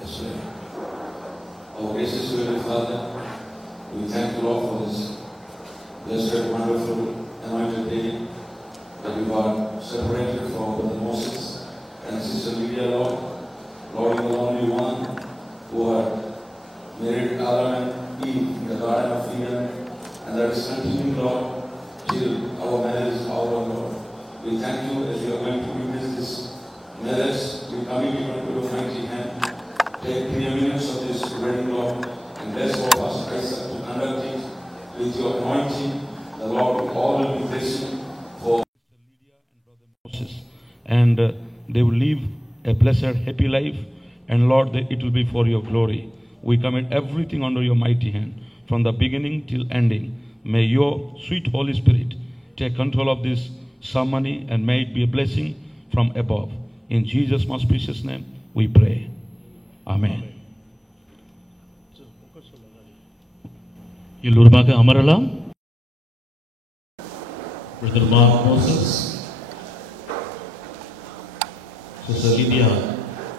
That's right. Our gracious Heavenly Father, we thank you, Lord, for this blessed, wonderful, anointed day that you are separated from Brother Moses and Sister Lydia, Lord. Lord, you are the only one who had married Adam and Eve in the Garden of Eden, and that is continuing, Lord, till our marriage is over, Lord. We thank you as you are going to witness this marriage. We commit it into your mighty hand. Take preeminence of this wedding, Lord, and bless our Pastor Isaac to conduct it with your anointing. The Lord all will be blessing for Sister Lydia and Brother Moses, and they will live a blessed, happy life. And Lord, it will be for your glory. We commit everything under your mighty hand, from the beginning till ending. May your sweet Holy Spirit take control of this ceremony, and may it be a blessing from above. In Jesus' most precious name, we pray. Amen. எல்லோருமாக அமரலாம். Brother Mark Moses, Sister Lydia,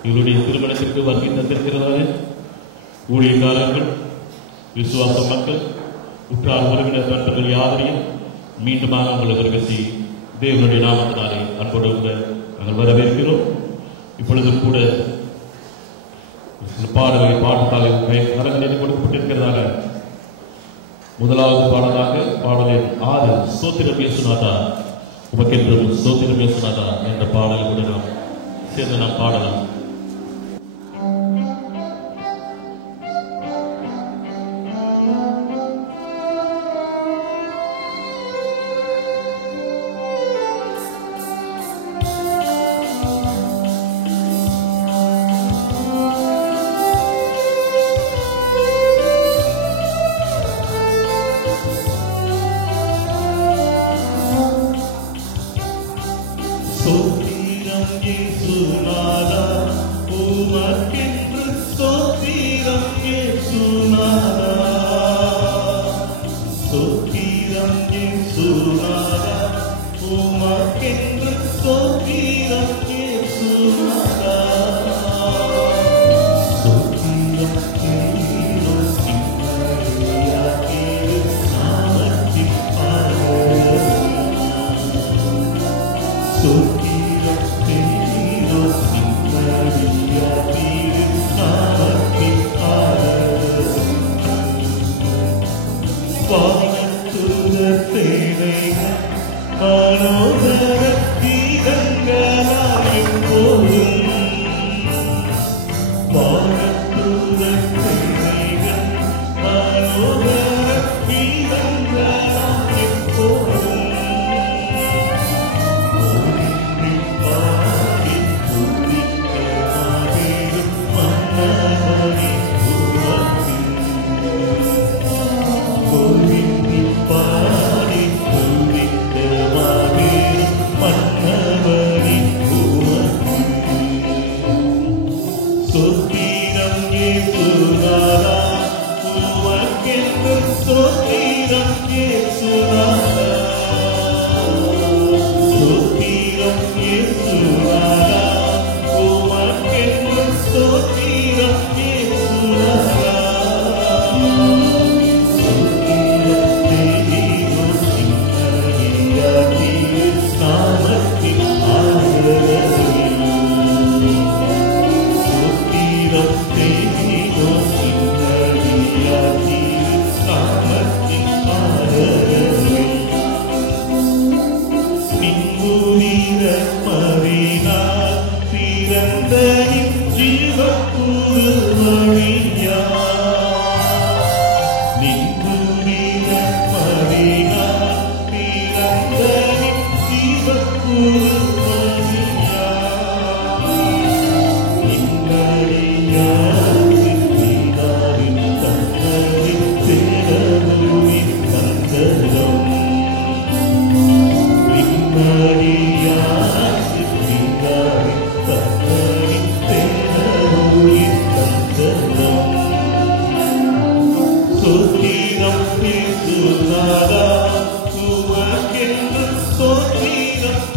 இவருடைய திருமணத்திற்கு வருகை தந்திருக்கிறார்கள். ஊழியக்காரர்கள், விசுவாச மக்கள், உற்றார் உறவினர் நண்பர்கள் யாவரையும் மீண்டுமாக உங்களை வரவேற்றி தேவனுடைய நாமத்தினாலே அன்போடு நாங்கள் வரவேற்கிறோம். இப்பொழுதும் கூட பாடல்களை பாடத்தாலே கரங்களில் கொடுக்கப்பட்டிருக்கிறதாக முதலாவது பாடலாக பாடலின் 6 ஸ்தோத்திரம் இயேசுநாதா உமக்கென்றும் ஸ்தோத்திரம் இயேசுநாதா என்ற பாடலை கூட நாம் சேர்ந்து நாம் பாடலாம்.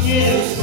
Yes,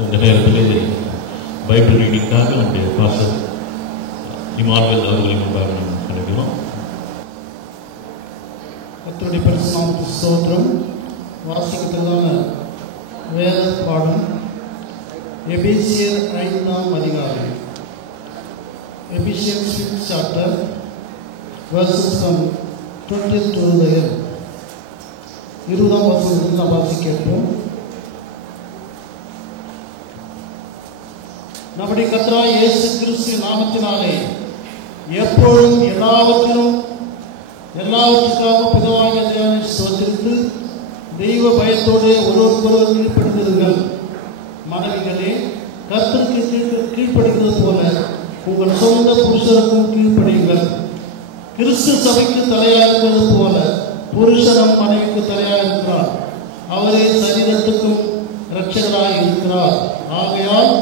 இந்த நேரத்திலே பைபிள் ரீடிங்காக நம்முடைய பாஸ்டர் இமானுவேல் அவர்களை முன்பாக நாம் நினைக்கிறோம். கர்த்தருடைய பரிசுத்த நாமத்துக்கு ஸ்தோத்திரம். வாசிக்கிறதான வேத பாடம் எபேசியர் 5ஆம் அதிகாரம். Ephesians 5th chapter, verses from 20th to the end. 20ஆம் வசனத்தில் நாம் வாசிக்கிறோம். நம்முடைய கர்த்தராகிய இயேசு கிறிஸ்துவின் நாமத்தினாலே எப்பொழுதும் எல்லாவற்றுக்காக பிதாவாகிய தேவனை ஸ்தோத்திரித்து தெய்வ பயத்தோடு ஒருவருக்கொருவர் கீழ்ப்படுகிறீர்கள். மனைவிகளே, கர்த்தருக்கு கீழ்ப்படுகிறது போல உங்கள் சொந்த புருஷருக்கும் கீழ்ப்படியுங்கள். கிறிஸ்து சபைக்கு தலையாக இருக்கிறது போல புருஷனும் மனைவிக்கு தலையாக இருக்கிறார். அவரே சரீரத்துக்கும் இரட்சகராய் இருக்கிறார். ஆகையால்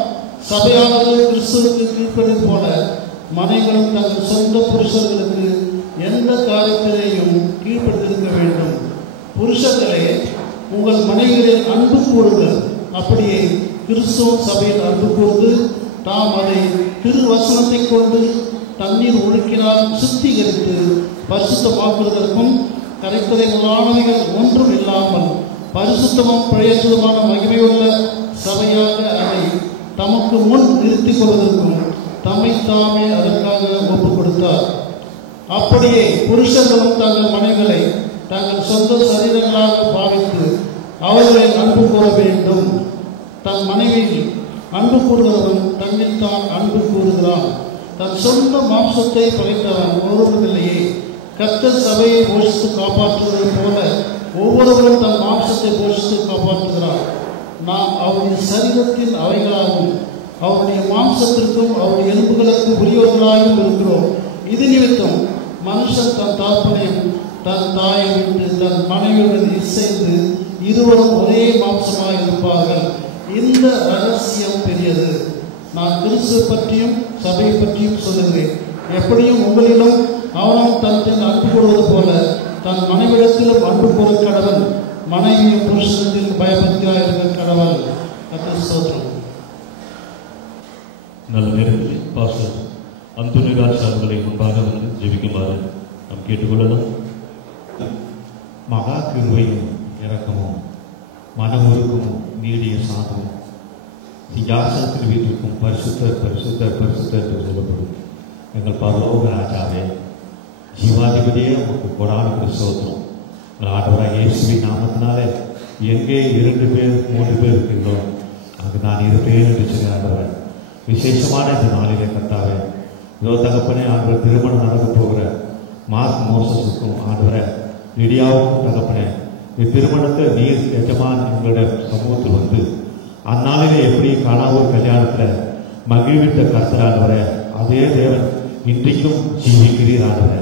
சபையானது கிறிஸ்துவுக்கு கீழ்ப்படிவது போல மனைவிகளும் தங்கள் சொந்த புருஷர்களுக்கு எந்த காரியத்திலேயும் கீழ்ப்படுத்திருக்க வேண்டும். புருஷர்களே, உங்கள் மனைவிகளில் அன்பு கூறுங்கள். அப்படியே கிறிஸ்துவும் சபையில் அன்பு கூர்ந்து தாம் அதை திருவசனத்தை கொண்டு தண்ணீர் ஒழுக்கினால் சுத்திகரித்து பரிசுத்தமாக்குவதற்கும் கரைக்குறைகளானவைகள் ஒன்றும் இல்லாமல் பரிசுத்தமும் பிழையற்றதுமான மகிமையுள்ள சபையாக அதை தமக்கு முன் நிறுத்திக் கொள்வதற்கும் தம்மை தாமே அதற்காக ஒப்புக் கொடுத்தார். அப்படியே புருஷர்களும் தங்கள் மனைவிகளை தங்கள் சொந்த சரீரங்களாக பாவித்து அவர்களை அன்பு கூற வேண்டும். தன் மனைவியில் அன்பு கூறுகிறவன் தன்னில் தான் அன்பு கூறுகிறான். தன் சொந்த மாம்சத்தை படைத்தவன் ஒருவரில்லையே. கர்த்தர் சபையை போஷித்து காப்பாற்றுவது போல ஒவ்வொருவரும் தன் மாம்சத்தை போஷித்து காப்பாற்றுகிறார். நாம் அவருடைய சரீரத்தின் அவைகளாகவும் அவருடைய மாம்சத்திற்கும் அவருடைய எலும்புகளுக்கு உரியவர்களாகவும் இருக்கிறோம். இது நிமித்தம் மனுஷன் தன் தகப்பனையும் தன் தாயை விட்டு தன் மனைவியுடன் இசைந்து இருவரும் ஒரே மாம்சமாக இருப்பார்கள். இந்த ரகசியம் பெரியது. நான் கிறிஸ்துவை பற்றியும் சபையை பற்றியும் சொல்லுகிறேன். எப்படியும் உங்களிடம் அவனும் தன் அன்பு கூறுவது போல தன் மனைவிடத்திலும் அன்பு கூற கடவன். மனைவியும் புருஷனத்தில் பயபக்தியாக இருக்க கடவன். கர்த்தர் ஸ்தோத்திரம். நல்ல நேரத்தில் பாஸ்டர் அந்தோனி ராஜ் அவர்களை முன்பாக வந்து ஜெபிக்குமாறு நாம் கேட்டுக்கொள்ளலாம். மகா கிருபையும் இரக்கமும் மனமுருக்கமும் நீடிய சாந்தமும் சிங்காசனத்தில் வீட்டிற்கும் பரிசுத்தர் பரிசுத்தர் பரிசுத்தர் என்று சொல்லப்படும் எங்கள் பரலோக ராஜாவே, ஜீவாதிபதியே, உங்களுக்கு கொடான ஸ்தோத்திரம். எங்கள் ஆண்டவராக இயேசுவின் நாமத்தினாலே எங்கே 2 பேர் 3 பேர் இருக்கின்றோம் அங்கு நான் இருப்பேன் என்று சொல்லி ஆண்டவர் விசேஷமான இந்த நாளிலே கர்த்தாவே, இதோ தகப்பனே, ஆண்டவர் திருமணம் நடக்க போகிற மார்க் மோசஸுக்கும் ஆண்டவரை லிடியாவுக்கும் தகப்பனே, திருமணத்தை நீர் எஜமான் எங்களுடைய சமூகத்தில் வந்து அந்நாளிலே எப்படி காணாவூர் கல்யாணத்தில் மகிழ்வித்த கர்த்தரானவரை அதே தேவன் இன்றைக்கும் ஜீவிக்கிறீர். ஆண்டவரை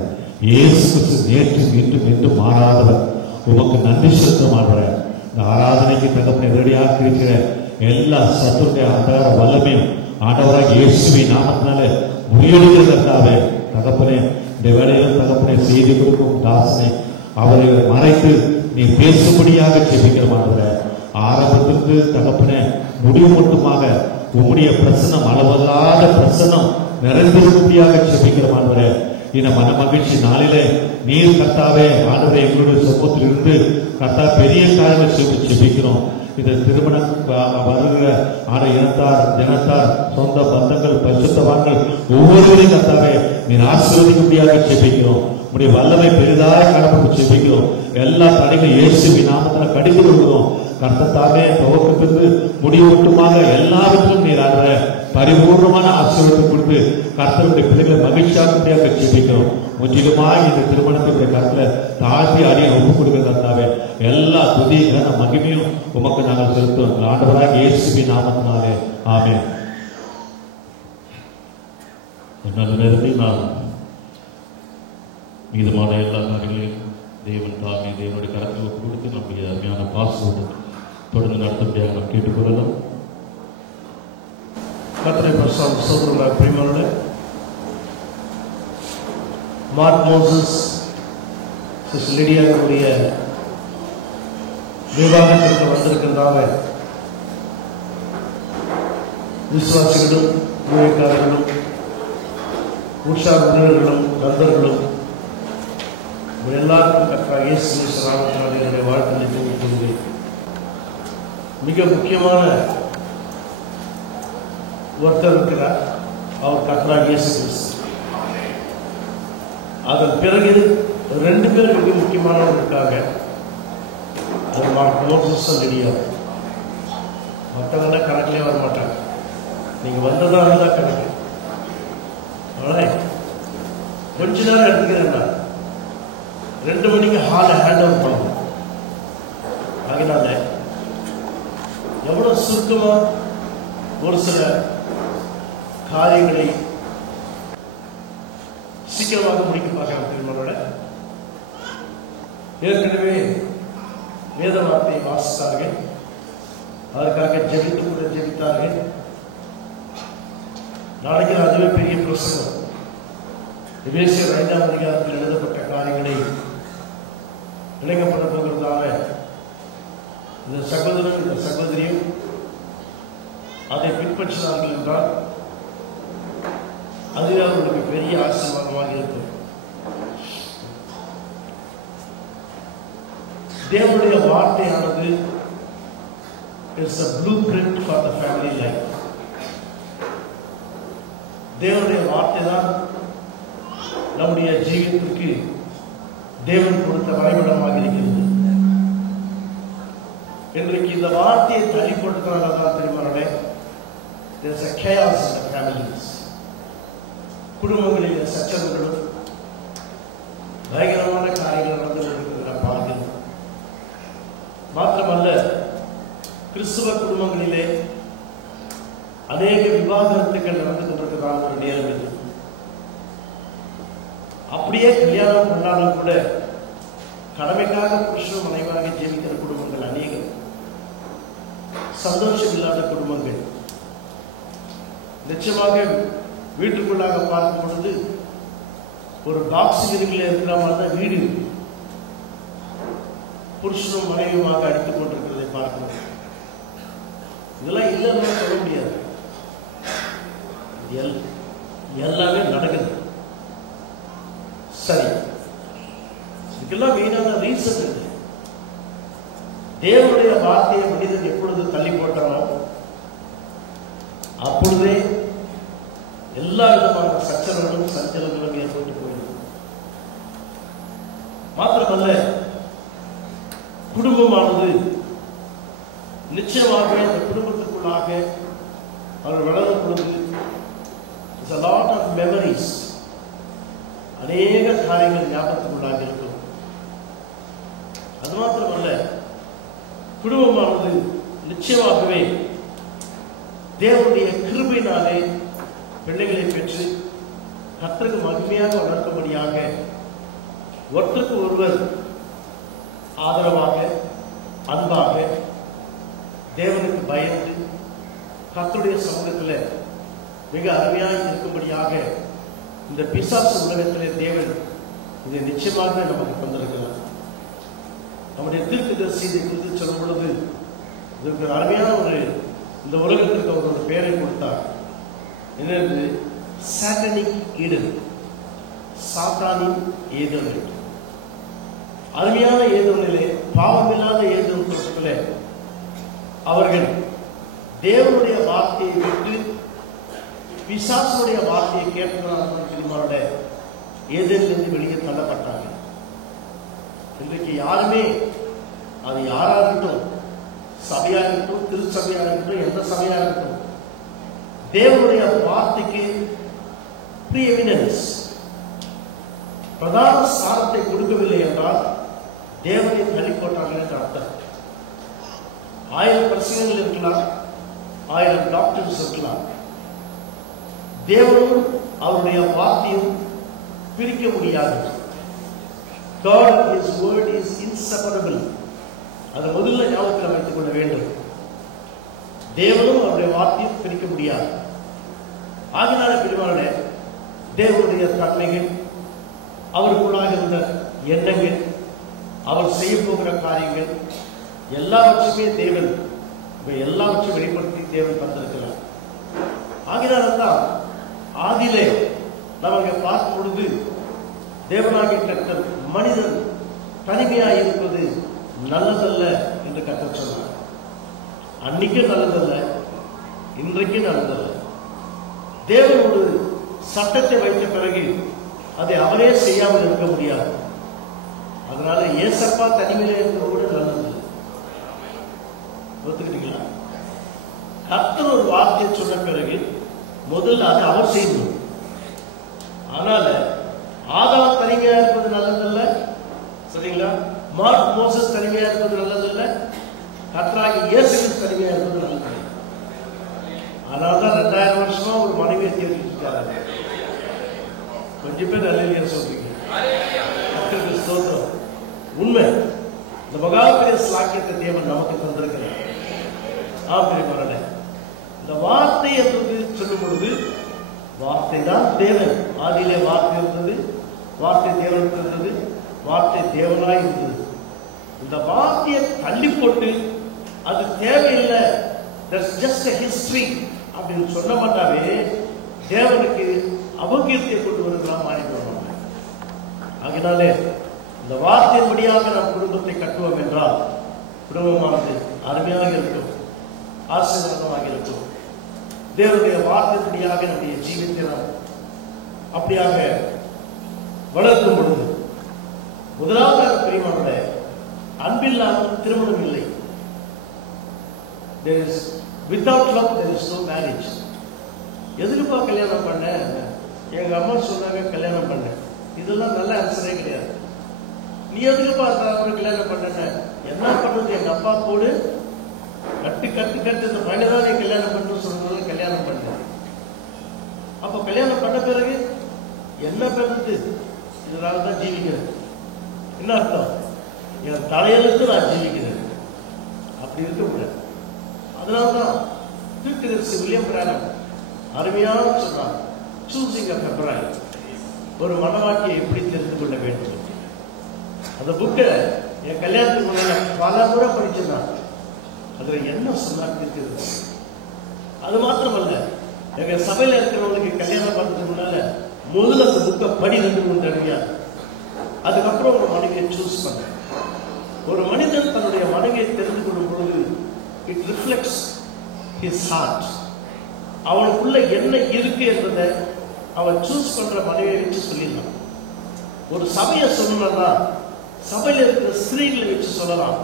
இயேசு கிறிஸ்து நேற்று மீண்டும் மீண்டும் மாறாதவர். உமக்கு நன்றி செலுத்தும் ஆண்டவரை. இந்த ஆராதனைக்கு தகப்பனை எதிரடியாக இருக்கிற எல்லா சத்துடைய அன்றாட வல்லமையும் ஆண்டவராக இயேசுவின் நாமத்தினால முறியடிக்கிறதற்காக தகப்பனே, இந்த வேளையில் தகப்பனை செய்தி கொடுக்கும் தாசனை அவரை மறைத்து நீ பேசும்படியாக ஜெபிக்கிறமானவர. ஆரம்பத்திற்கு தகப்பனே முடிவு மட்டுமாக உம்முடைய பிரசன்னம், அளவல்லாத பிரசன்னம் நிறைந்திருக்கும்படியாக ஜெபிக்கிறமானவர. இந்த மன மகிழ்ச்சி நாளிலே நீர் கர்த்தாவே ஆண்டவரை எங்களுடைய சொப்பத்தில் இருந்து கர்த்தா பெரிய காரியங்கள் ஜெபிக்கிறோம். இந்த திருமணம் வருகிற இனத்தார் ஜனத்தார் சொந்த பந்தங்கள் பரிசுத்தவான்கள் ஒவ்வொருவரையும் கர்த்தாவே நீர் ஆசீர்வதிக்கும்படியாக ஜெபிக்கிறோம். உடைய வல்லமை பெரிதாக காணப்பட்டு ஜெபிக்கிறோம். எல்லா தடைகளும் இயேசுவின் நாமத்தில் கடிந்து கொள்கிறோம். கர்த்தத்தாவே துவக்கத்திற்கு முடிவட்டுமாக எல்லாவற்றிலும் நீர் ஆண்டவரே பரிபூர்ணமான ஆசீர்வாதத்தை கொடுத்து கர்த்தருடைய பிள்ளைகளை மகிழ்ச்சியாக ஜெபிக்கிறோம். முற்றிலுமாய் இந்த திருமணத்தினுடைய கருத்தில் தாழ்த்தி அடியை ஒப்புக் கொடுக்க கர்த்தாவே எல்லா துதி மகிமையும் உமக்கு நாங்கள் செலுத்துவோம். ஆண்டவராக இயேசுவின் நாமத்தினாலே ஆமென். நல்ல நேரத்தில் நாம் மீதமான எல்லா காரியங்களையும் தேவன் தாமே தேவனுடைய கரத்தில் ஒப்பு கொடுத்து நம்முடைய அருமையான பாஸ்வேர்டு தொடர்ந்து நடத்தும்படியாக நாம் கேட்டுக்கொள்ளலாம். கர்த்தரை பரிசுத்த ஸ்தோத்திரம். பிரியமானவர்களே, மார்க் மோசஸ் சிஸ்டர் லிடியாவுடைய விவாகத்திற்கு வந்திருக்கிறதாக விசுவாசிகளும் ஊழியக்காரர்களும் உற்சாக உறவினர்களும் நண்பர்களும் எல்லாருக்கும் கர்த்தராகிய இயேசு கிறிஸ்து நாமத்தினாலே என்னுடைய வாழ்த்துக்களை தெரிவித்துக் கொள்கிறேன். மிக முக்கியமான ஒருத்தர் இருக்கிறார், அவர் கர்த்தராகிய இயேசு கிறிஸ்து. அதன் பிறகு 2 பேர் மிக முக்கியமானவர் இருக்காங்க. அது மோசம் தெரியாது. மற்றவங்க கணக்கிலே வர மாட்டாங்க. நீங்க வந்ததாக தான் கணக்கு. கொஞ்ச நேரம் எடுத்துக்கிறேன்னா 2 மணிக்கு ஹாலை ஹேண்ட் ஓவர் பண்ணும். அதனால எவ்வளவு சுருக்கமா ஒரு சில காரியங்களை சீக்கிரமாக முடிக்க பார்க்கிறோட ஏற்கனவே வேத வார்த்தையை வாசித்தார்கள், அதற்காக ஜெபித்து கூட ஜெபித்தார்கள். நாளைக்கு அதுவே பெரிய பிரசங்கம். எபேசியர் 5ஆம் அதிகாரத்தில் எழுதப்பட்ட காரியங்களை விளக்கப்பட போகிறதால இந்த சகோதரன் இந்த சகோதரியும் அதை பின்பற்றினார்கள் என்றால் அதுவே அவர்களுக்கு பெரிய ஆசீர்வாதமாக இருக்கும். தேவனுடைய வார்த்தையானது it's a blueprint for the family life. தேவனுடைய வார்த்தை தான் நம்முடைய ஜீவிதத்திற்கு தேவன் கொடுத்த வரைபடமாக இருக்கிறது. இன்றைக்கு இந்த வார்த்தையை தள்ளி கொடுத்தனால்தான் தெரியுமானே there's a chaos in the families. குடும்பங்களில் சச்சரவுகளும் பயங்கரமான காரியங்கள் நடந்து கொண்டிருக்கிற பார்க்கிறோம். மாத்திரமல்ல, கிறிஸ்துவ குடும்பங்களிலே அநேக விவாகரத்துக்கள் நடந்து கொண்டிருக்கிறதான ஒரு நேரம் இது. அப்படியே கல்யாணம் பண்ணாலும் கூட கடமைக்காக புருஷனும் மனைவியாக ஜீவிக்கிற குடும்பங்கள் அநேகம். சந்தோஷம் இல்லாத குடும்பங்கள். நிச்சயமாக வீட்டுக்குள்ளாக பார்க்கும் பொழுது ஒரு பாக்ஸ் வீடுகளில் இருக்கிற மாதிரி தான் வீடு புருஷனும் மனைவியுமாக அடித்துக் கொண்டிருக்கிறதை பார்க்கணும். இதெல்லாம் இல்லைன்னு சொல்ல முடியாது. எல்லாமே நடக்குது. சரி, இதுக்கெல்லாம் மெயினான ரீசன் இருக்கு. தேவனுடைய வார்த்தையை மனிதன் எப்பொழுது தள்ளி போட்டானோ அப்பொழுதே எல்லா விதமான சச்சரவுகளும் சஞ்சலங்களும் ஏற்பட்டு போயிடும். மாத்திரமல்ல, குடும்பமானது நிச்சயமாக அந்த குடும்பத்திற்குள்ளாக அவர்கள் வளரும் பொழுது a lot of memories, அநேக காரியங்கள் ஞாபகத்துக்குள்ளாக இருக்கும். அது மாத்திரமல்ல, குடும்பமானது நிச்சயமாகவே தேவனுடைய கிருபையினாலே பிள்ளைகளை பெற்று கர்த்தருக்கு மகிமையாக வளர்க்கும்படியாக ஒருத்தருக்கு ஒருவர் ஆதரவாக அன்பாக தேவனுக்கு பயந்து கர்த்தருடைய சமூகத்தில் மிக அருமையாக இருக்கும்படியாக இந்த பிசாசு உலகத்திலே தேவன் இதை நிச்சயமாக நமக்கு தந்திருக்கிறார். நம்முடைய தீர்க்கதரிசியை குறித்து சொல்லும் பொழுது இதற்கு அருமையான இந்த உலகத்திற்கு அவர் ஒரு பெயரை கொடுத்தார். என்னது? சாட்டனிக் ஈடன், சாத்தானின் ஏதோன். அருமையான ஏதோனிலே, பாவமில்லாத ஏதோன் தோட்டத்திலே அவர்கள் தேவனுடைய வார்த்தையை விட்டு பிசாசுடைய வார்த்தையை கேட்கிறார்கள். ஏதேனிலிருந்து வெளியே தள்ளப்பட்டார்கள். இன்றைக்கு யாருமே, அது யாராக இருக்கட்டும், சபையாக இருக்கட்டும், திருச்சபையாக இருக்கட்டும், எந்த சபையாக இருக்கட்டும், தேவனுடைய வார்த்தைக்கு ப்ரீஎமினன்ஸ், பிரதான ஸ்தானத்தை கொடுக்கவில்லை என்றால் தேவனை தள்ளி போட்டார்கள் என்று அர்த்தம். 1000 பிரசங்கங்கள் இருக்கலாம், 1000 டாக்டர்ஸ் இருக்கலாம், தேவனும் அவருடைய வார்த்தையும் பிரிக்க முடியாது. God, His word is inseparable. அது முதல்ல ஞாபகத்தில் வைத்துக் கொள்ள வேண்டும். தேவனும் அவருடைய வார்த்தையும் பிரிக்க முடியாது. ஆகினால பிரிவாளே தேவனுடைய தன்மைகள், அவருக்குள்ளாக இருந்த எண்ணங்கள், அவர் செய்ய போகிற காரியங்கள் எல்லாவற்றையுமே தேவன் எல்லாவற்றையும் வெளிப்படுத்தி தேவன் தந்திருக்கிறார். ஆகினால்தான் ஆதியிலே நமக்கு பார்க்கும் பொழுது தேவனாகிய கர்த்தர் மனிதன் தனிமையாய் இருப்பது நல்லதல்ல என்று கர்த்தர் சொன்னார். அன்னைக்கு நல்லதல்ல, இன்றைக்கு நல்லதல்ல. தேவன் ஒரு சட்டத்தை வைத்த பிறகு அதை அவரே செய்யாமல் இருக்க முடியாது. அதனால ஏசப்பா தனிமையில இருக்கிறது கூட நல்லது. ஒத்துக்கிட்டீங்களா? கர்த்தர் ஒரு வார்த்தையை சொன்ன பிறகு முதல்ல அதை அவர் செய்யணும். அதனால ஆதாம் தனிமையா இருப்பது நல்லதல்ல, சரிங்களா? மோசஸ் தனிமையா இருப்பது நல்லதல்ல, கர்த்தராகிய இயேசு கிறிஸ்து தனிமையா இருப்பது நல்லது. அதனால்தான் 2000 வருஷமா ஒரு மனைவியை தேடிட்டு இருக்காரு. கொஞ்சம் பேர் அல்லேலூயா சொல்றீங்க. கர்த்தருக்கு ஸ்தோத்திரம். உண்மை. இந்த மகாபெரிய ஸ்லாக்கியத்தை தேவன் நமக்கு தந்திருக்கிறார். ஆமென். இந்த வார்த்தை என்று சொல்லும் பொழுது வார்த்தை தான் தேவன். ஆதியிலே வார்த்தை இருந்தது, வார்த்தை தேவன் இருந்தது, வார்த்தை தேவனாய் இருந்தது. இந்த வார்த்தையை தள்ளி போட்டு அது தேவையில்லை, that's just a history அப்படின்னு சொல்ல மாட்டாவே தேவனுக்கு அபகீர்த்தியை கொண்டு வருகிறான் மாறி வருவாங்க. ஆகினாலே இந்த வார்த்தையின்படியாக நாம் குடும்பத்தை கட்டுவோம் என்றால் குடும்பமானது அருமையாக இருக்கும், ஆசீர்வாதமாக இருக்கும். தேவனுடைய வார்த்தையின்படியாக நம்முடைய ஜீவித்தை நாம் அப்படியாக வளர்க்கும் பொழுது முதலாவது பிரியமான அன்பில்லாமல் திருமணம் இல்லை. There is without love there is no marriage. எதுக்குப்பா கல்யாணம் பண்ண? எங்க அம்மா சொன்னாங்க கல்யாணம் பண்ண. இதெல்லாம் நல்ல ஆன்சரே கிடையாது. நீ எதுக்குப்பா கல்யாணம் பண்ண? என்ன பண்றது? எங்க அப்பா போடு கட்டு கட்டு கட்டு இந்த பையனதான் நீ கல்யாணம் பண்ணு சொல்றதுனால கல்யாணம் பண்ண. அப்ப கல்யாணம் பண்ண பிறகு என்ன பண்ணுது? இதனாலதான் ஜீவிக்கிறேன். என்ன அர்த்தம்? என் தலையெழுத்து நான் ஜீவிக்கிறேன். அப்படி இருக்க முடியாது. அதனால்தான் தீர்க்கதரிசி வில்லியம் பிரானம் அருமையான சொன்னார், சூசிங் அ பிரைட், ஒரு மணவாட்டியை எப்படி தெரிந்து கொள்ள வேண்டும். அந்த புக்கை என் கல்யாணத்துக்கு முன்னால பல முறை படிச்சிருந்தான். அதுல என்ன சொன்னார் தீர்க்கதரிசி? அது மாத்திரமல்ல, எங்க சபையில இருக்கிறவங்களுக்கு கல்யாணம் பண்றதுக்கு முன்னால முதல்ல அந்த புக்கை படி 2-3 தடவையா, அதுக்கப்புறம் ஒரு மனைவியை சூஸ் பண்ண. ஒரு மனிதன் தன்னுடைய மனைவியை தெரிந்து கொள்ளும் பொழுது it reflects his heart. அவனுக்குள்ள என்ன இருக்கு என்பதை அவன் சூஸ் பண்ற மனைவியை வச்சு சொல்லிடலாம். ஒரு சபையை சொல்லணும்னா சபையில் இருக்கிற ஸ்திரீகளை வச்சு சொல்லலாம்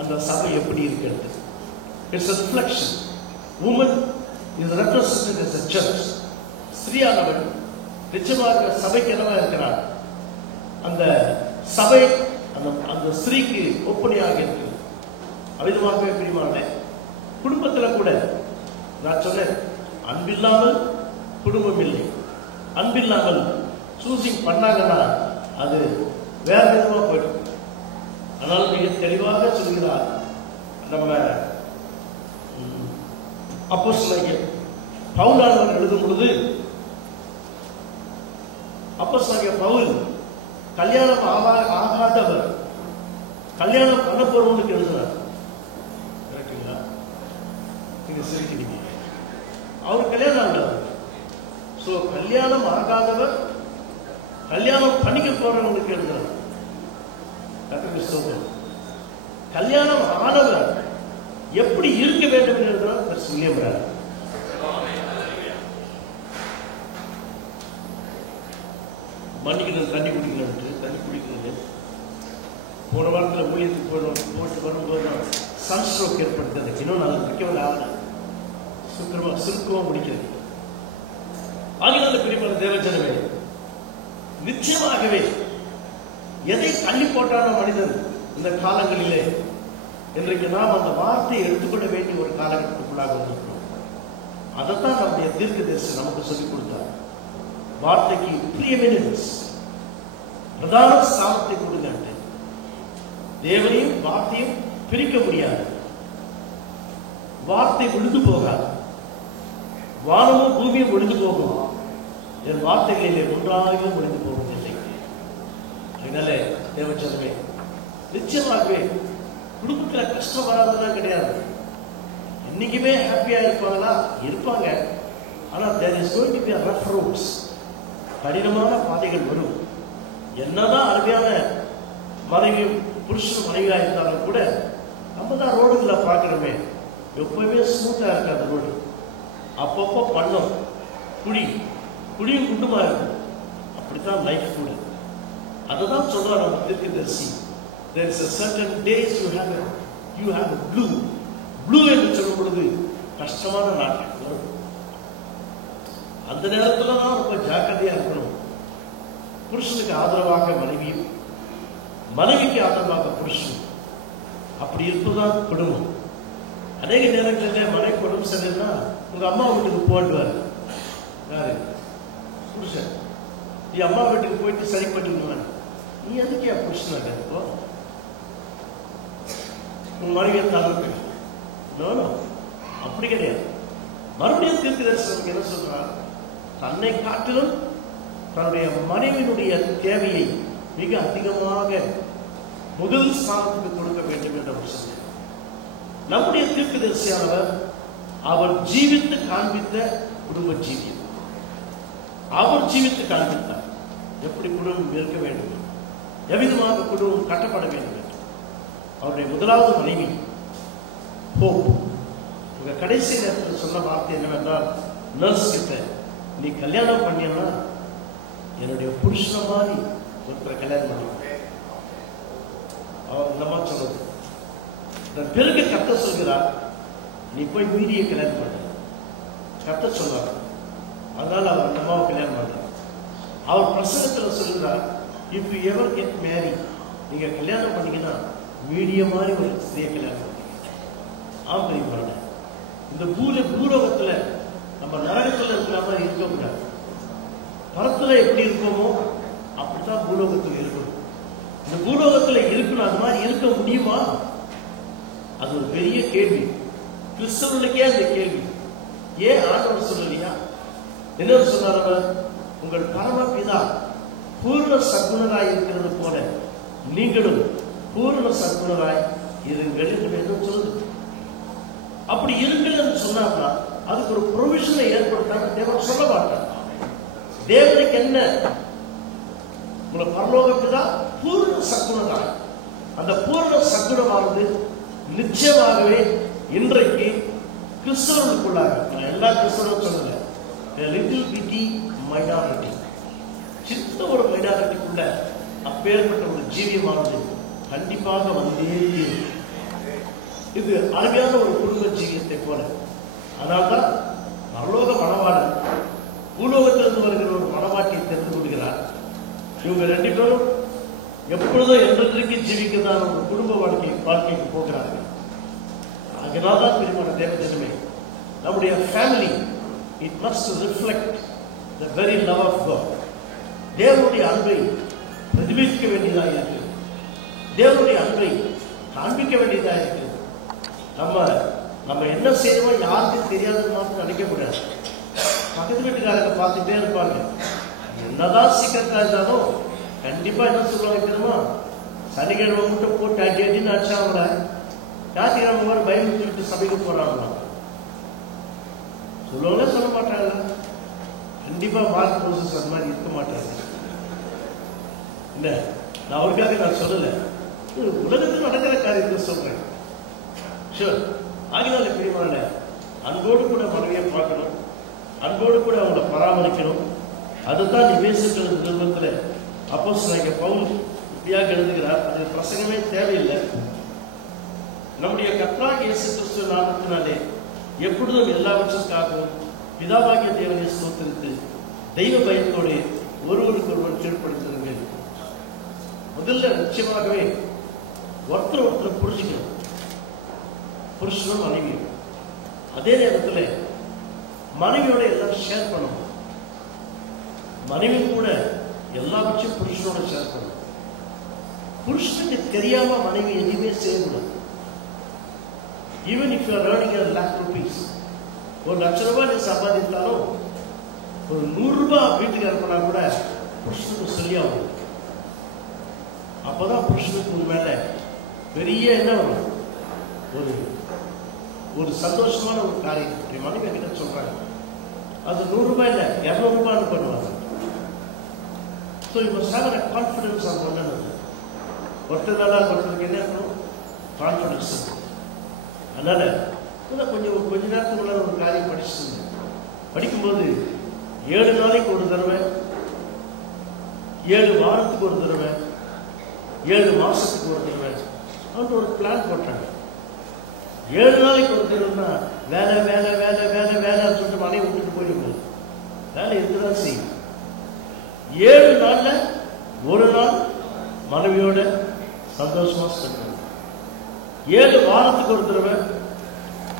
அந்த சபை எப்படி இருக்கிறது. It's a reflection. woman is represented as a church. ஸ்திரீயானவள் நிச்சயமாக சபைக்கு என்னவா இருக்கிறார்? அந்த சபை அந்த ஸ்திரீக்கு ஒப்பனையாக இருக்கு. அவிதமாக பிரியமான குடும்பத்தில் கூட நான் சொன்னேன், அன்பில்லாமல் குடும்பம் இல்லை. அன்பில்லாமல் சூசிங் பண்ணாங்கன்னா அது வேற விதமா போயிடும். ஆனால் மிக தெளிவாக சொல்கிறார் நம்ம அப்போஸ்தலனாகிய பவுல் எழுதும் பொழுது, அப்போஸ்தலனாகிய பவுல் கல்யாணம் ஆகாதவர் கல்யாணம் பண்ண போறவனுக்கு எழுதுறார். நீங்க சிரிக்கிறீங்க. அவர் கல்யாணம் ஆகாதவர். சோ கல்யாணம் ஆகாதவர் கல்யாணம் பண்ணிக்க போறவனுக்கு எழுதுறார். கல்யாணம் ஆனவர் எப்படி இருக்க வேண்டும் என்று எழுதுறார். மன்னிக்கணும், தண்ணி குடிக்கணும், தண்ணி குடிக்கணும். போன வாரத்தில் ஊழியத்துக்கு போட்டு வரும்போது சன்ஸ்ட்ரோக் ஏற்படுத்தது. இன்னும் நான் மிக்கவன் ஆகல, சுருக்கமா முடிக்கிறது. ஆகினால பிரியமான தேவஜனமே, நிச்சயமாகவே எதை தள்ளி போட்டான மனிதன் இந்த காலங்களிலே இன்றைக்கு நாம் அந்த வார்த்தையை எடுத்துக்கொள்ள வேண்டிய ஒரு காலகட்டத்துக்குள்ளாக வந்திருக்கிறோம். அதைத்தான் நம்முடைய தீர்க்கதரிசி நமக்கு சொல்லிக் கொடுத்தார். வார்த்தைக்கு பிரியமினன்ஸ், பிரதான ஸ்தானத்தை கொடுங்க. தேவனையும் வார்த்தையும் பிரிக்க முடியாது. வார்த்தை விழுந்து போகாது. வானமும் பூமியும் ஒழிந்து போகும், என் வார்த்தைகளிலே ஒன்றாக ஒழிந்து போவதில்லை. அதனால தேவச்சனமே, நிச்சயமாகவே குடும்பத்தில் கஷ்டம் வராதெல்லாம் கிடையாது. இன்னைக்குமே ஹாப்பியா இருப்பாங்களா? இருப்பாங்க. ஆனால் there is going to be a rough roads, கடினமான பாதைகள் வரும். என்னதான் அருமையான மனைவி புருஷன் மனைவியாக இருந்தாலும் கூட நம்ம தான் ரோடுகளை பார்க்குறோமே, எப்பவுமே ஸ்மூத்தாக இருக்காது ரோடு. அப்பப்போ பண்ணோம் குடியும் குண்டுமா இருக்கும். அப்படித்தான் லைஃப் கூட. அதுதான் சொல்றார் நம்ம தீர்க்கதரிசி. There is a certain days you have a blue என்று சொல்லும் பொழுது கஷ்டமான நாட்கள் வரும். அந்த நேரத்துல தான் ரொம்ப ஜாக்கிரதையா இருக்கணும். புருஷனுக்கு ஆதரவாக மனைவியும், மனைவிக்கு ஆதரவாக புருஷன், அப்படி இருப்பதுதான் குடும்பம். அநேக நேரங்களில் மனைவி குடும்பம் சரின்னா உங்க அம்மா வீட்டுக்கு போடுவார். யாரு? புருஷன். நீ அம்மா வீட்டுக்கு போயிட்டு சரிப்பட்டு நீ எதுக்கு என் புருஷனாக இருக்கோ உன் மனைவியை தளர்த்து அப்படி கிடையாது. மறுபடியும் தீர்க்கதரிசனம் என்ன சொல்றார்? தன்னை காட்டிலும் தன்னுடைய மனைவியினுடைய தேவையை மிக அதிகமாக முதல் ஸ்தானத்துக்கு கொடுக்க வேண்டும் என்ற ஒரு சொல்ல. நம்முடைய தீர்க்கதரிசியானவர் அவர் ஜீவித்து காண்பித்த குடும்ப ஜீவியம். அவர் ஜீவித்து காண்பித்தார் எப்படி குடும்பம் இருக்க வேண்டும், எவ்விதமாக குடும்பம் கட்டப்பட வேண்டும் என்று. அவருடைய முதலாவது மனைவி ஹோப். உங்க கடைசி நேரத்தில் சொன்ன வார்த்தை என்னவென்றால், நர்ஸ் கிட்ட நீ கல்யாணம் பண்ணியன்னா என்னுடைய புருஷன மாதிரி ஒருத்தரை கல்யாணம் பண்ண. அவர் என்னமா சொல்றது? பிறகு கத்த சொல்கிறார், நீ போய் மீதியை கல்யாணம் பண்ண. கத்த சொன்னார். அதனால அவர் அந்த அம்மாவை கல்யாணம் பண்றார். அவர் பிரசங்கத்தில் சொல்கிறார், இஃப் யூ எவர் கெட் மேரி, நீங்க கல்யாணம் பண்ணீங்கன்னா மீடிய மாதிரி ஒரு ஸ்திரியை கல்யாணம் பண்ணீங்க. ஆம்பளை இந்த பூலோகத்துல நம்ம நரகத்துல இருக்கிற மாதிரி இருக்கக்கூடாது. பரத்துல எப்படி இருக்கோமோ அப்படித்தான் பூலோகத்தில் இருக்கணும். இந்த பூலோகத்துல இருக்கணும். அது மாதிரி இருக்க முடியுமா? அது ஒரு பெரிய கேள்வி. கிறிஸ்தவர்களுக்கே அந்த கேள்வி. ஏன் ஆண்டவர் சொல்லலையா? என்ன சொன்னார் அவர்? உங்கள் பரமபிதா பூர்ண சகுணராய் இருக்கிறது போல நீங்களும் பூர்ண சகுணராய் இருங்கள் என்று சொல்லுது. அப்படி இருங்கள் என்று சொன்னாங்கன்னா அதுக்கு ஒரு ப்ரொவிஷனை ஏற்படுத்தாங்க தேவன் சொல்ல மாட்டார். தேவனுக்கு என்ன? உங்களை பரலோகபிதா பூர்ண சகுணராய். அந்த பூர்ண சகுணமானது நிச்சயமாகவே இன்றைக்கு கிறிஸ்தவர்களுக்குள்ளாக, எல்லா கிறிஸ்தவரும் சொல்லல, லிட்டில் பிட்டி மைனாரிட்டி, சின்ன ஒரு மைனாரிட்டிக்குள்ள அப்பேற்பட்ட ஒரு ஜீவியமானது கண்டிப்பாக வந்தே. இது அருமையான ஒரு குடும்ப ஜீவியத்தை போல. அதனால்தான் பரலோக மணவாளன் பூலோகத்திலிருந்து வருகிற ஒரு மணவாட்டியை தெரிந்து கொள்கிறார். இவங்க ரெண்டு பேரும் எப்பொழுதும் என்றைக்கு ஜீவிக்கதான் ஒரு குடும்ப வாழ்க்கைக்கு போகிறார்கள். அதனால்தான் பிரியமான தேவஜனமே, நம்முடைய family it must reflect the very love of God. தேவனுடைய அன்பை பிரதிபலிக்க வேண்டியதாக இருக்கிறது. தேவனுடைய அன்பை காண்பிக்க வேண்டியதாக இருக்கிறது. நம்ம என்ன செய்யணுமோ யாருக்கும் தெரியாதுன்னு மாத்திரம் நினைக்கக்கூடாது. பக்கத்து வீட்டுக்காரங்க பார்த்துட்டே இருப்பாங்க. என்னதான் சீக்கிரத்தா இருந்தாலும் கண்டிப்பா என்ன சொல்லுவாங்க தெரியுமா? சனிக்கிழமை மட்டும் போட்டு அடின்னு அடிச்சா கூட ஞாயிற்றுக்கிழமை மாதிரி பயமுறுத்திட்டு சபைக்கு போறாங்களா சொல்லுவாங்க? சொல்ல மாட்டாங்க. கண்டிப்பா மார்க் ப்ரோசஸ் அந்த மாதிரி இருக்க மாட்டாங்க. இல்ல, நான் அவருக்காக நான் சொல்லல, உலகத்தில் நடக்கிற காரியத்தை சொல்றேன். ஷூர். ஆகினால பிரியமான அன்போடு கூட மனைவியை பார்க்கணும், அன்போடு கூட அவங்களை பராமரிக்கணும். அதுதான் எபேசியர் நிறுவனத்தில் அப்போஸ்தலனாகிய பவுல் இப்படியாக எழுதுகிறார். அது பிரசங்கமே தேவையில்லை. நம்முடைய கர்த்தராகிய இயேசு கிறிஸ்து நாமத்தினாலே எப்பொழுதும் எல்லாவற்றிற்காகவும் பிதாவாகிய தேவனை ஸ்தோத்திரித்து தெய்வ பயத்தோடு ஒருவருக்கு ஒருவர் கீழ்ப்படுத்துங்கள். முதல்ல நிச்சயமாகவே ஒருத்தர் புரிஞ்சுக்கணும், புருஷனும் மனைவியும். அதே நேரத்தில் மனைவியோட எல்லாம் ஷேர் பண்ணணும். மனைவி கூட எல்லாவற்றையும் புருஷனோட ஷேர் பண்ணணும். புருஷனுக்கு தெரியாம மனைவி எதுவுமே செய்யக்கூடாது. Even if you are earning a lakh rupees, ₹1,00,000 நீ சம்பாதித்தாலும் ஒரு ₹100 வீட்டுக்கு அனுப்பினா கூட புருஷனுக்கு சொல்லியாகும். அப்பதான் புருஷனுக்கு மேல பெரிய என்ன வரும்? ஒரு சந்தோஷமான ஒரு காரியம். மனைவி கிட்ட சொல்றாங்க, அது 100 ரூபாய் இல்லை, 200 ரூபாய்னு பண்ணுவாங்க. So you must have a confidence on one another. ஒருத்தர் மேலே ஒருத்தருக்கு என்ன இருக்கணும்? கான்ஃபிடன்ஸ். அதனால கொஞ்ச நேரத்துக்குள்ள ஒரு காரியம் படிச்சுட்டு படிக்கும்போது 7 நாளைக்கு ஒரு தடவை, 7 வாரத்துக்கு ஒரு தடவை, 7 மாசத்துக்கு ஒரு தடவை அவன் ஒரு பிளான் போட்டாங்க. 7 நாளைக்கு ஒரு தடவைனா வேலை வேலை வேலை வேலை வேலைன்னு சொல்லிட்டு மனைவி விட்டுட்டு போயிடுங்க. வேலை இருக்குதான் செய்யும். 7 நாள்ல ஒரு நாள் மனைவியோட சந்தோஷமா சொல்றாங்க. 7 வாரத்துக்கு ஒரு தடவை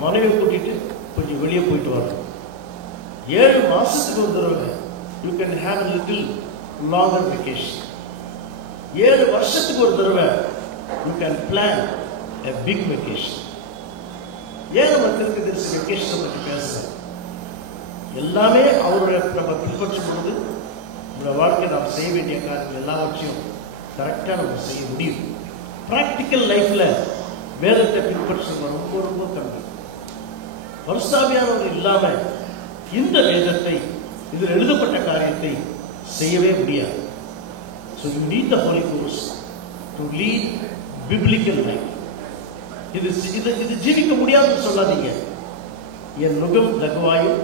மனைவி கூட்டிட்டு கொஞ்சம் வெளியே போயிட்டு வரணும். 7 மாசத்துக்கு ஒரு தடவை you can have a little longer vacation. 7 வருஷத்துக்கு ஒரு தடவை you can plan a big vacation. ஏன் நம்ம திருப்பி வெக்கேஷனை பற்றி பேசுறோம்? எல்லாமே அவருடைய நம்ம பின்பற்றும் பொழுது நம்முடைய வாழ்க்கை நாம் செய்ய வேண்டிய காரியங்கள் எல்லாவற்றையும் கரெக்டாக நம்ம செய்ய முடியும். பிராக்டிக்கல் லைஃப்ல வேதத்தை பின்பற்றுவது ரொம்ப ரொம்ப கம்மி. பரிசுத்தாவியானவர் இல்லாம இந்த வேதத்தை, இதில் எழுதப்பட்ட காரியத்தை செய்யவே முடியாது. So you need the Holy Ghost to lead biblical life. இது ஜீவிக்க முடியாதுன்னு சொல்லாதீங்க. என் நுகம் லகுவாயும்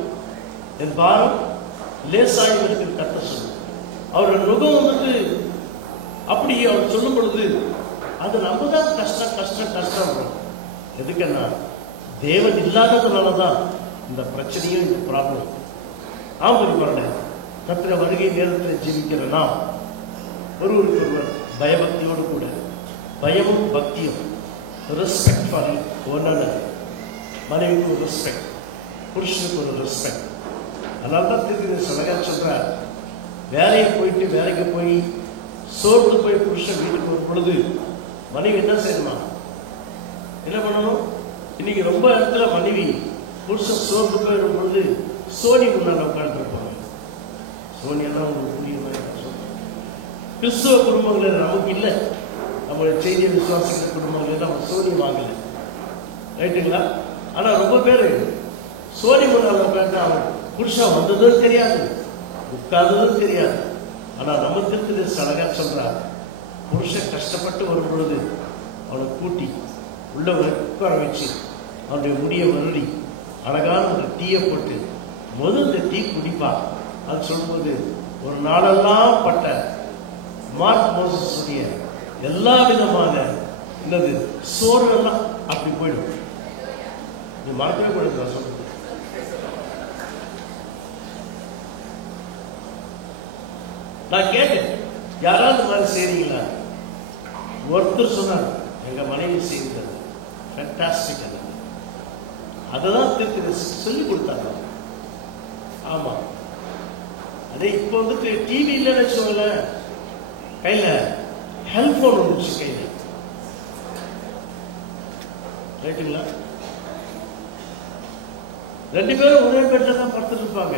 என் பாரம் லேசாயும் இருக்கு கர்த்தர் சொல்லுங்க. அவரோட நுகம் வந்துட்டு அப்படி அவர் சொல்லும் பொழுது அது நம்ம தான் கஷ்டம் கஷ்டம் கஷ்டம் வரும். எதுக்குன்னா தேவன் இல்லாததுனாலதான் இந்த பிரச்சனையும் இந்த ப்ராப்ளம். ஆம்பரி பாருங்க, கர்த்தர் வருகை நேரத்தில் ஜீவிக்கிற நாம் ஒருவருக்கு ஒருவர் பயபக்தியோடு கூட, பயமும் பக்தியும், ரெஸ்பெக்ட் ஃபார் ஒன் அனதர். மனைவிக்கு ஒரு ரெஸ்பெக்ட், புருஷனுக்கு ஒரு ரெஸ்பெக்ட். அதனால தான் திருப்பி சலகா சொல்றார், வேலைக்கு போய் சோர்ந்து போய் புருஷன் வீட்டுக்கு வரும் பொழுது மனைவி என்ன செய்யணுமா? என்ன பண்ணணும்? இன்னைக்கு ரொம்ப இடத்துல மனைவி புருஷன் சோர்ந்து போய் வரும் பொழுது சோனி முன்னால உட்கார்ந்து இருப்பாங்க. சோனி எல்லாம் உங்களுக்கு புரியுமா? கிறிஸ்துவ குடும்பங்கள் நமக்கு இல்லை. நம்மளுடைய செய்தியை விசுவாசிக்கிற குடும்பங்கள் நம்ம சோனி வாங்கல, ரைட்டுங்களா? ஆனா ரொம்ப பேரு சோனி முன்னால உட்காந்து அவன் புருஷன் வந்ததும் தெரியாது, உட்கார்ந்ததும் தெரியாது. ஆனா நம்ம திருப்பதி அழகா சொல்றார், புருஷன் கஷ்டப்பட்டு வரும் பொழுது அவனை கூட்டி உள்ள உட்கார வச்சு அவனுடைய முடிய வருடி அழகான ஒரு டீயை போட்டு முதல் டீ குடிப்பா. அது சொல்லும்போது ஒரு நாளெல்லாம் பட்ட மார்க் மோசஸுடைய எல்லா விதமான என்னது சோறுலாம் அப்படி போயிடும். நீ மறக்கவே கூடாது. நான் சொல்றது நான் கேட்டேன், யாராவது மாதிரி செய்றீங்களா? ஒருத்தர் சொன்னார், எங்க மனைவி செய்தது ஃபேண்டாஸ்டிக். அததான் திருப்பி சொல்லி கொடுத்தாங்க. ஆமா, அதே இப்போ வந்துட்டு டிவி இல்லைன்னு வச்சுக்கோங்கள, கையில ஹெல்போன் வந்துச்சு கையில, ரைட்டுங்களா? 2 பேரும் ஒரே பெட்ல தான் படுத்துட்டு இருப்பாங்க.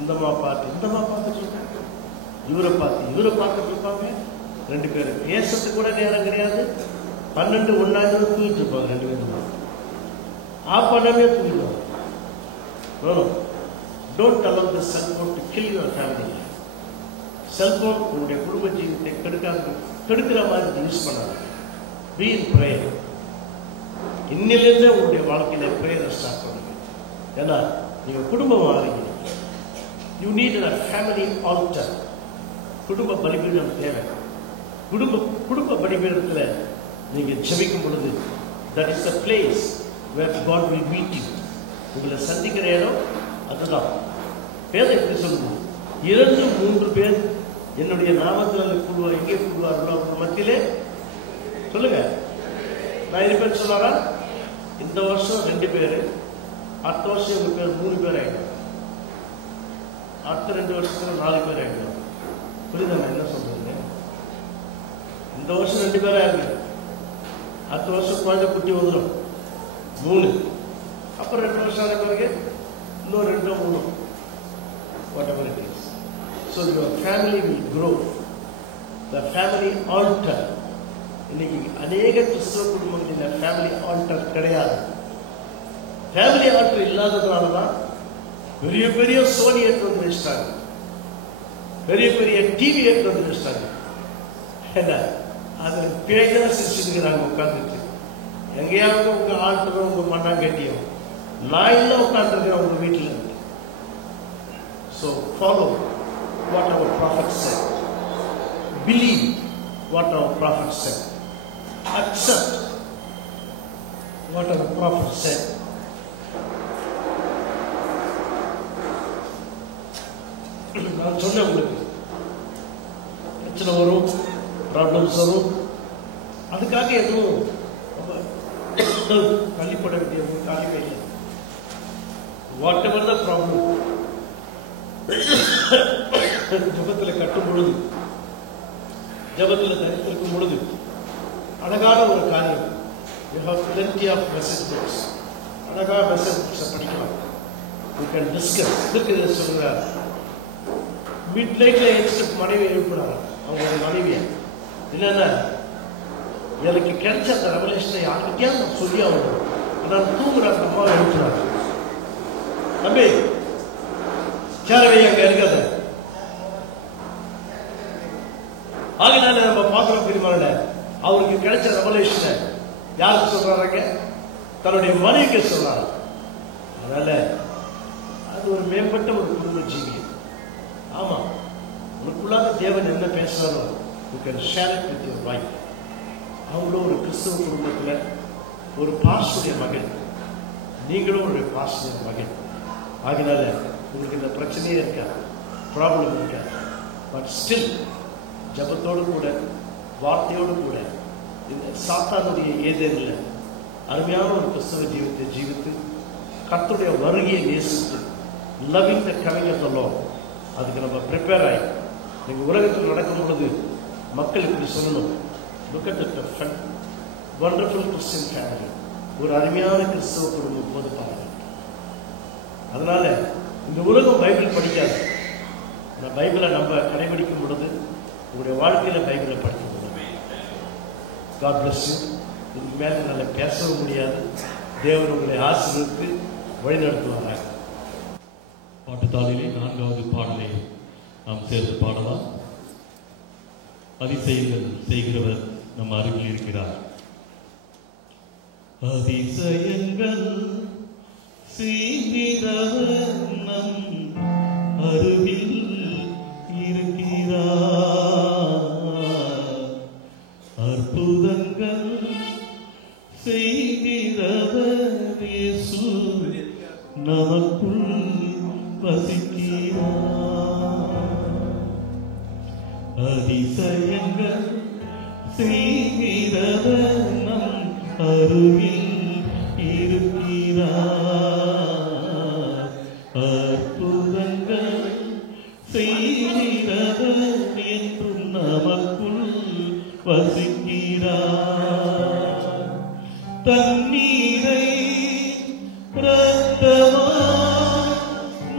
இந்தமா பார்த்துட்டு இருப்பாங்க, இவரை பார்த்துட்டு இருப்பாங்க. 2 பேரும் பேசுறதுக்கு கூட நேரம் கிடையாது. 12 1 தூங்கிட்டு இருப்பாங்க. 2 பேரும் ஆஃப் பண்ணவே தூங்கிடுவாங்க. Don't allow the cell phone to kill your family. Cellphone உங்களுடைய குடும்ப ஜீவித்தை கெடுக்கிற மாதிரி யூஸ் பண்ணாங்க. Be in prayer. இன்னிலிருந்து உங்களுடைய வாழ்க்கையில பிரேயரை ஸ்டார்ட் பண்ணுங்க. ஏன்னா நீங்க குடும்பம் ஆகிறீங்க. You need a family altar. குடும்ப பலிபீடம் தேவை. குடும்ப பலிபீடத்தில் நீங்க ஜெபிக்கும் பொழுது that is the place where God will meet you. உங்களை சந்திக்கிற இடம் அதுதான். வேதம் எப்படி சொல்லுங்க? 2-3 பேர் என்னுடைய நாமத்தில் எங்கே கூடுவார்களோ அவங்க மத்தியிலே சொல்லுங்க, நான் இருப்பேன் சொன்னாரா? இந்த வருஷம் 2 பேர், அடுத்த வருஷம் இவங்க பேர் 3 பேர் ஆயிடும், அடுத்த 2 வருஷத்துல 4 பேர் ஆயிடும். புரியுதா நான் என்ன சொல்றேன்? இந்த வருஷம் 2 பேரா இருக்கு, அடுத்த வருஷம் குழந்தை குட்டி வந்துடும் 3, அப்புறம் 2 வருஷம் ஆன பிறகு இன்னும் 2 3, whatever it is. So your family will grow. The family altar. இன்னைக்கு அநேக கிறிஸ்தவ குடும்பங்களில் ஃபேமிலி ஆல்டர் கிடையாது. ஃபேமிலி ஆல்டர் இல்லாததுனால தான் பெரிய பெரிய சோனி எடுத்து வந்து வச்சிட்டாங்க, பெரிய பெரிய டிவி எடுத்து வந்து வச்சிட்டாங்க. என்ன அது பேஜெல்லாம் சிரிச்சுக்கிறாங்க உட்காந்துட்டு. எங்கேயாவது உங்க ஆழ்த்தரும் உங்க மண்ணாங்கட்டியும் நான் இல்லை உட்காந்துருக்கிறேன் உங்க வீட்டில். So follow what our prophet said, believe what our prophet said, accept what our prophet said. நான் சொன்னேன் உங்களுக்கு பிரச்சனை வரும், ப்ராப்ளம்ஸ் வரும். அதுக்காக எதுவும் தள்ளிப்பட வேண்டிய காரியமே இல்லை. வாட் எவர் த ப்ராப்ளம், ஜபத்தில் கட்டும் பொழுது, ஜபத்தில் தரித்திருக்கும் பொழுது அழகான ஒரு காரியம். You have plenty of message books. அழகாக மெசேஜ் புக்ஸை படிக்கலாம். You can discuss. இதுக்கு சொல்கிறார், மிட் நைட்ல எழுந்து மனைவி எழுப்பினாங்க. அவங்களுடைய மனைவியை இல்லைன்னா எனக்கு கிடைச்ச அந்த ரெவலேஷனை யாருக்கிட்டே நான் சொல்லி ஆகணும். ஆனால் தூங்குற அந்த அம்மாவை எழுப்பினாங்க. தம்பி சேரவை அங்கே இருக்காத. ஆகினால நம்ம பார்க்கிறோம் பெருமாள் அவருக்கு கிடைச்ச ரெவலேஷனை யாருக்கு சொல்றாங்க? தன்னுடைய மனைவிக்கு சொல்றாங்க. அதனால அது ஒரு மேம்பட்ட ஒரு குடும்ப ஜீவி. ஆமா, உனக்குள்ளாக தேவன் என்ன பேசுறாரோ you can share it with your wife. அவங்களும் ஒரு கிறிஸ்தவ குடும்பத்தில் ஒரு பாஸ்டருடைய மகன், நீங்களும் ஒரு பாஸ்டருடைய மகன். ஆகினால உங்களுக்கு இந்த பிரச்சனையே இருக்காது, ப்ராப்ளம் இருக்காது. பட் ஸ்டில் ஜபத்தோடு கூட வார்த்தையோடு கூட இந்த சாத்தானுடைய ஏதேனில் அருமையான ஒரு கிறிஸ்தவ ஜீவித்தை ஜீவித்து கர்த்தருடைய வருகையை நேசித்து loving the coming of the lord, அதுக்கு நம்ம ப்ரிப்பேர் ஆகி நீங்கள் உலகத்தில் நடக்கும் பொழுது மக்கள் இப்படி சொல்லணும், look at the wonderful Christian family, ஒரு அருமையான கிறிஸ்தவ குடும்பம் போது பாருங்க. அதனால இந்த உலகம் பைபிள் படிக்காது. இந்த பைபிளை நம்ம கடைபிடிக்கும் பொழுது உங்களுடைய வாழ்க்கையில் பைபிளை படிக்க முடியும். God bless you. இதுக்கு மேலே நல்லா பேசவும் முடியாது. தேவன் உங்களை ஆசீர்வதித்து வழிநடத்துவாங்க. பாட்டுத்தாளிலே 4வது பாடலை நாம் சேர்ந்து பாடலாம். அதிசயங்கள் செய்கிறவர் நம் அருகில் இருக்கிறார். அதிசயங்கள் செய்கிறவர் நம் அருகில் இருக்கிறார். அற்புதங்கள் செய்கிறவர் இயேசு நமக்குள் வசிக்கிறார். அதிசயங்கள் செய்கிறவர் நம் அருகில் இருக்கிறார். அற்புதங்கள் செய்கிறவர் என்றும் நமக்குள் வசிக்கிறார். தண்ணீரை இரத்தமாய்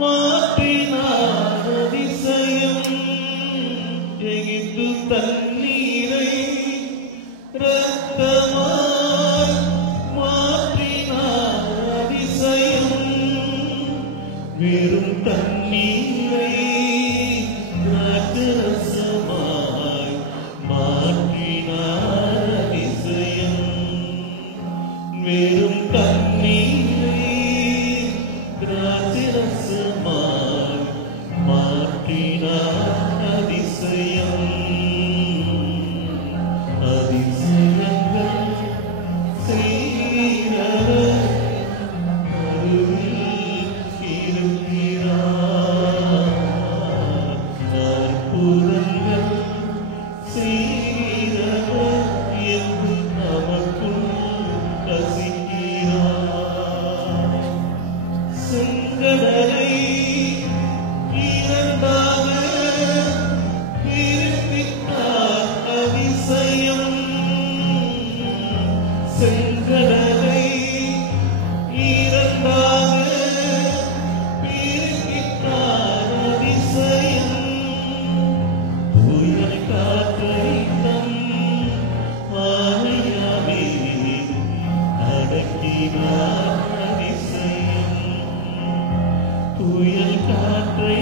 மாற்றினார். அதிசயம் எகிப்து தண்ணீரை இரத்தமாய் மாற்றினார். அதிசயம் வெறும் தண்ணீரை திராட்சரசமாய் மாற்றினார். அதிசயம் வெறும் தண்ணீரை திராட்சரசமாய் மாற்றினார். அதிசயம் அதிசயங்கள் செய்கிறவர் அருகில் இருக்கிறார். அற்புதங்கள் செய்கிறவர் என்று நமக்குள் வசிக்கிறார். செங்கடலை இரண்டாக பிரித்தார். அதிசயம் செங்கடலை இரண்டாக பிரித்தார். அதிசயம் புயல் காற்றை தம் மாலையாவே அடக்கினார். அதிசயம் புயல் காற்றை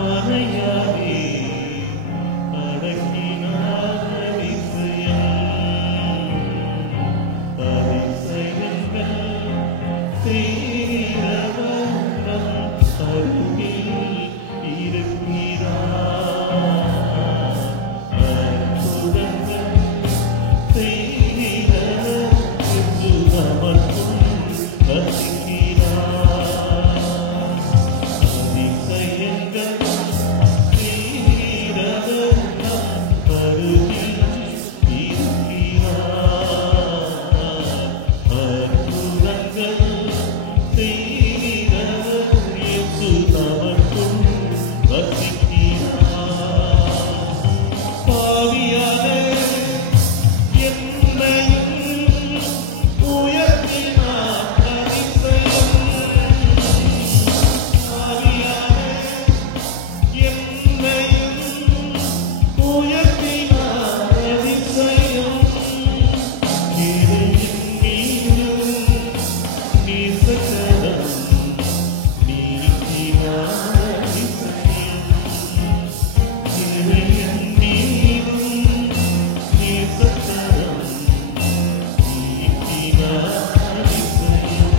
ஆனையாவே அடக்கினார் அதிசயங்கள் செய்கிறவர் அருகில் இருக்கிறார். அற்புதங்கள் செய்கிறவர் என்று நமக்குள் வசிக்கிறார். அதிசயங்கள் செய்கிறவர் அருகில் இருக்கிறார். அற்புதங்கள் செய்கிறவர் இயேசு நமக்குள் வசிக்கிறார். பாவியான என்னையும் உயர்த்தினார் அதிசயம். பாவியான என்னையும் உயர்த்தினார் அதிசயம். இறையின் நீரும் நீசக்கரம் நீக்கினார் அதிசயம். இறையின் நீரும் நீசக்கரம் நீக்கினார் அதிசயம்.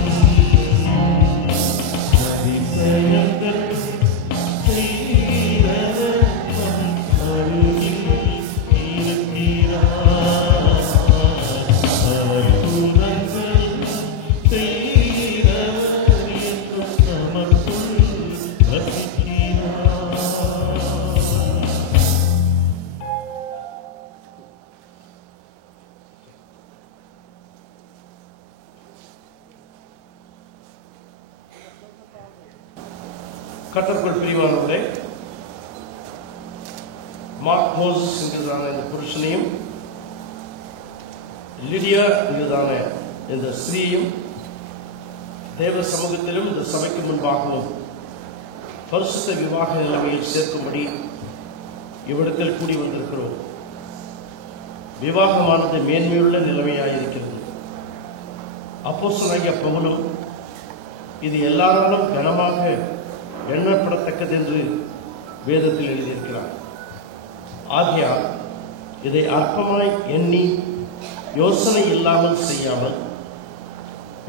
அதிசயங்கள் செய்கிறவர் அருகில் இருக்கிறார். அற்புதங்கள் செய்கிறவர் என்றும் நமக்குள் வசிக்கிறார். கர்த்தருக்குள் பிரியமானவர்களே, மார்க் மோசஸ் என்கிறதான இந்த புருஷனையும் லிடியா என்கிறதான இந்த ஸ்திரீயும் தேவ சமூகத்திலும் இந்த சபைக்கு முன்பாகவும் பரிசுத்த விவாக நிலைமையில் சேர்க்கும்படி இவ்விடத்தில் கூடி வந்திருக்கிறோம். விவாகமானது மேன்மையுள்ள நிலைமையாயிருக்கிறது. அப்போஸ்தலனாகிய பவுலும் இது எல்லாராலும் கனமாக எண்ணப்படத்தக்கது என்று வேதத்தில் எழுதியிருக்கிறார். ஆகையால் இதை அற்பமாய் எண்ணி யோசனை இல்லாமல் செய்யாமல்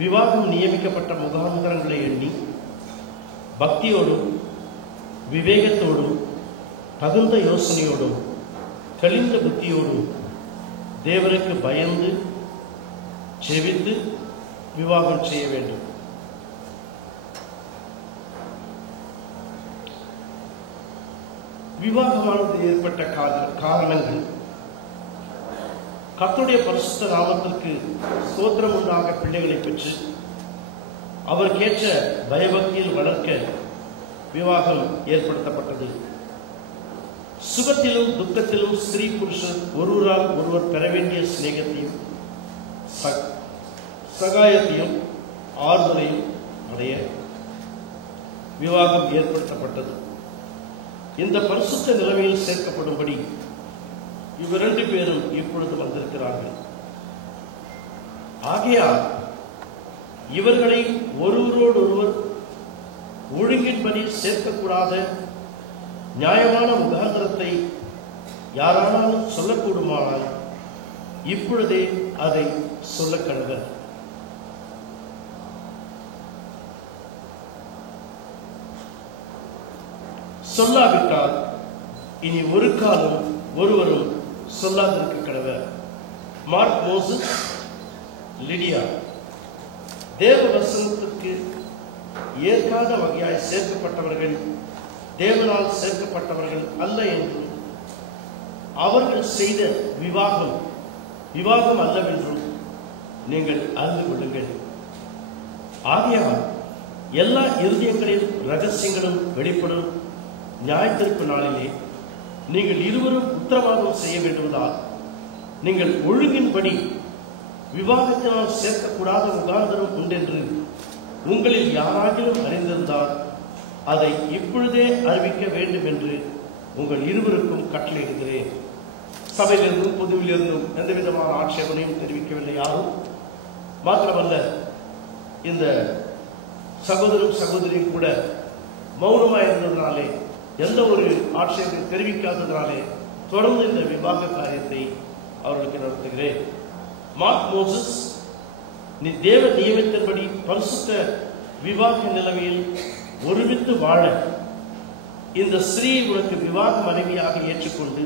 விவாகம் நியமிக்கப்பட்ட முகாந்திரங்களை எண்ணி பக்தியோடும் விவேகத்தோடும் தகுந்த யோசனையோடும் தெளிந்த புத்தியோடும் தேவனுக்கு பயந்து செவித்து விவாகம் செய்ய வேண்டும். விவாகமானது ஏற்பட்ட காரணங்கள் கர்த்தருடைய பரிசுத்த நாமத்திற்கு ஸ்தோத்திரம் உண்டாக பிள்ளைகளை பெற்று அவருக்கேற்ற பயபக்தியில் வளர்க்க விவாகம் ஏற்படுத்தப்பட்டது. சுகத்திலும் துக்கத்திலும் ஸ்திரீ புருஷன் ஒருவரால் ஒருவர் பெற வேண்டிய சிநேகத்தையும் சகாயத்தையும் ஆறுதலையும் அடைய விவாகம் ஏற்படுத்தப்பட்டது. இந்த பரிசுத்த நிலைமையில் சேர்க்கப்படும்படி இவ்விரண்டு பேரும் இப்பொழுது வந்திருக்கிறார்கள். ஆகையால் இவர்களை ஒருவரோடொருவர் ஒழுங்கின்படி சேர்க்கக்கூடாத நியாயமான முகாந்திரத்தை யாரானாலும் சொல்லக்கூடுமானால் இப்பொழுதே அதை சொல்ல கண்டனர். சொல்லாவிட்டால் இனி ஒரு காலம் ஒருவரும் சொல்லாதிருக்க கடவர். மார்க் மோசஸ், லிடியா தேவ வசனத்திற்கு ஏற்காத வகையாய் சேர்க்கப்பட்டவர்கள் தேவனால் சேர்க்கப்பட்டவர்கள் அல்ல என்றும் அவர்கள் செய்த விவாகம் அல்லவென்றும் நீங்கள் அறிந்து கொள்ளுங்கள். ஆகையால் எல்லா இருதயங்களின் ரகசியங்களும் வெளிப்படும் நியாயத்திற்கு நாளிலே நீங்கள் இருவரும் உத்தரவாதம் செய்ய வேண்டுவதால் நீங்கள் ஒழுங்கின்படி விவாகத்தினால் சேர்க்கக்கூடாத முகாந்திரம் உண்டென்று உங்களில் யாராகிலும் அறிந்திருந்தால் அதை இப்பொழுதே அறிவிக்க வேண்டும் என்று உங்கள் இருவருக்கும் கட்டளையிடுகிறேன். சபையிலிருந்தும் பொதுவிலிருந்தும் எந்த விதமான ஆட்சேபனையும் தெரிவிக்கவில்லை யாரும். மாத்திரமல்ல, இந்த சகோதரரும் சகோதரியும் கூட மௌனமாக இருந்ததுனாலே, எந்த ஒரு ஆட்சேபம் தெரிவிக்காததுனாலே தொடர்ந்து இந்த விவாக காரியத்தை அவர்களுக்கு நடத்துகிறேன். மார்க் மோசஸ், நீ தேவ நியமத்தின்படி பரிசுத்த விவாக நிலைமையில் ஒருமித்து வாழ இந்த ஸ்திரீயை உனக்கு விவாக மனைவியாக ஏற்றுக்கொண்டு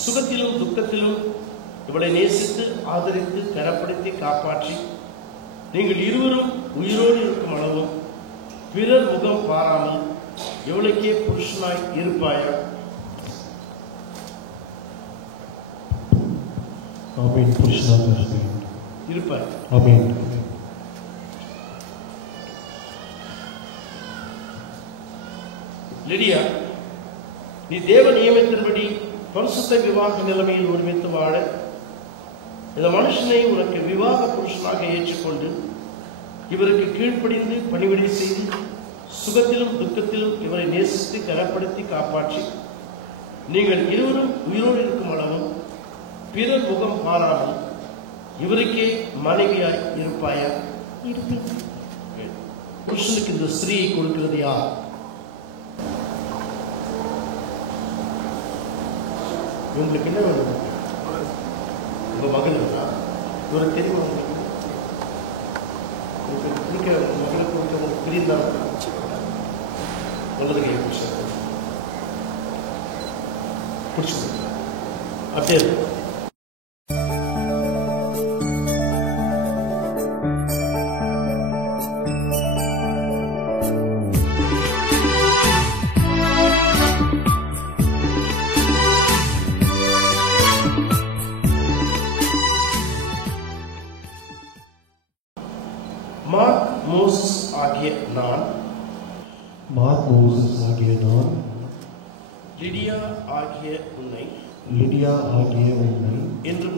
சுகத்திலும் துக்கத்திலும் இவளை நேசித்து ஆதரித்து கனப்படுத்தி காப்பாற்றி நீங்கள் இருவரும் உயிரோடு இருக்கும் அளவும் பிறர் முகம் பாராமல் இவளுக்கே புருஷனாய் இருப்பாயா? ஆமென். புருஷனாக இருப்பாய். ஆமென். லிடியா, நீ தேவ நியமத்தின்படி பரிசுத்த விவாக நிலைமையில் ஒருமித்து வாழ இந்த மனுஷனை உனக்கு விவாக புருஷனாக ஏற்றுக்கொண்டு இவருக்கு கீழ்ப்படிந்து பணிவிடை செய்து சுகத்திலும் துக்கத்திலும் இவரை நேசித்து கனப்படுத்தி காப்பாற்றி நீங்கள் இருவரும் உயிரோடு இருக்கும் அளவும் பிறர் முகம் பாராமல் இவருக்கே மனைவியாய் இருப்பாயா? புருஷனுக்கு இந்த ஸ்திரீயை கொடுக்கிறது யார்? உங்களுக்கு என்ன வேணும்? உங்க மகன் இவருக்கு தெரியும். மகளுக்கு உங்களுக்கு பிரிந்தால் நல்லது கையை பிடிச்சு அப்படியே மார்க் மோசஸ் ஆகிய நான் லிடியா ஆகிய உன்னை இன்று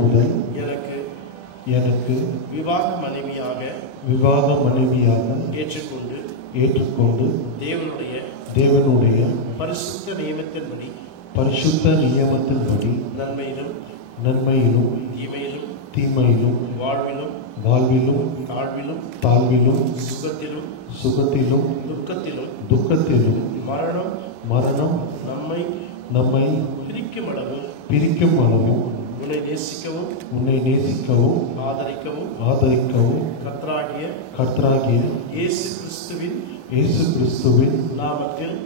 முதல் எனக்கு விவாக மனைவியாக ஏற்றுக்கொண்டு தேவனுடைய பரிசுத்த நியமத்தின்படி நன்மையிலும் தீமையிலும் வாழ்விலும் தாழ்விலும் சுகத்திலும் துக்கத்திலும் மரணம் நம்மை பிரிக்கும் அளவும் உன்னை நேசிக்கவும் ஆதரிக்கவும் கர்த்தராகிய இயேசு கிறிஸ்துவின் நாமத்தில்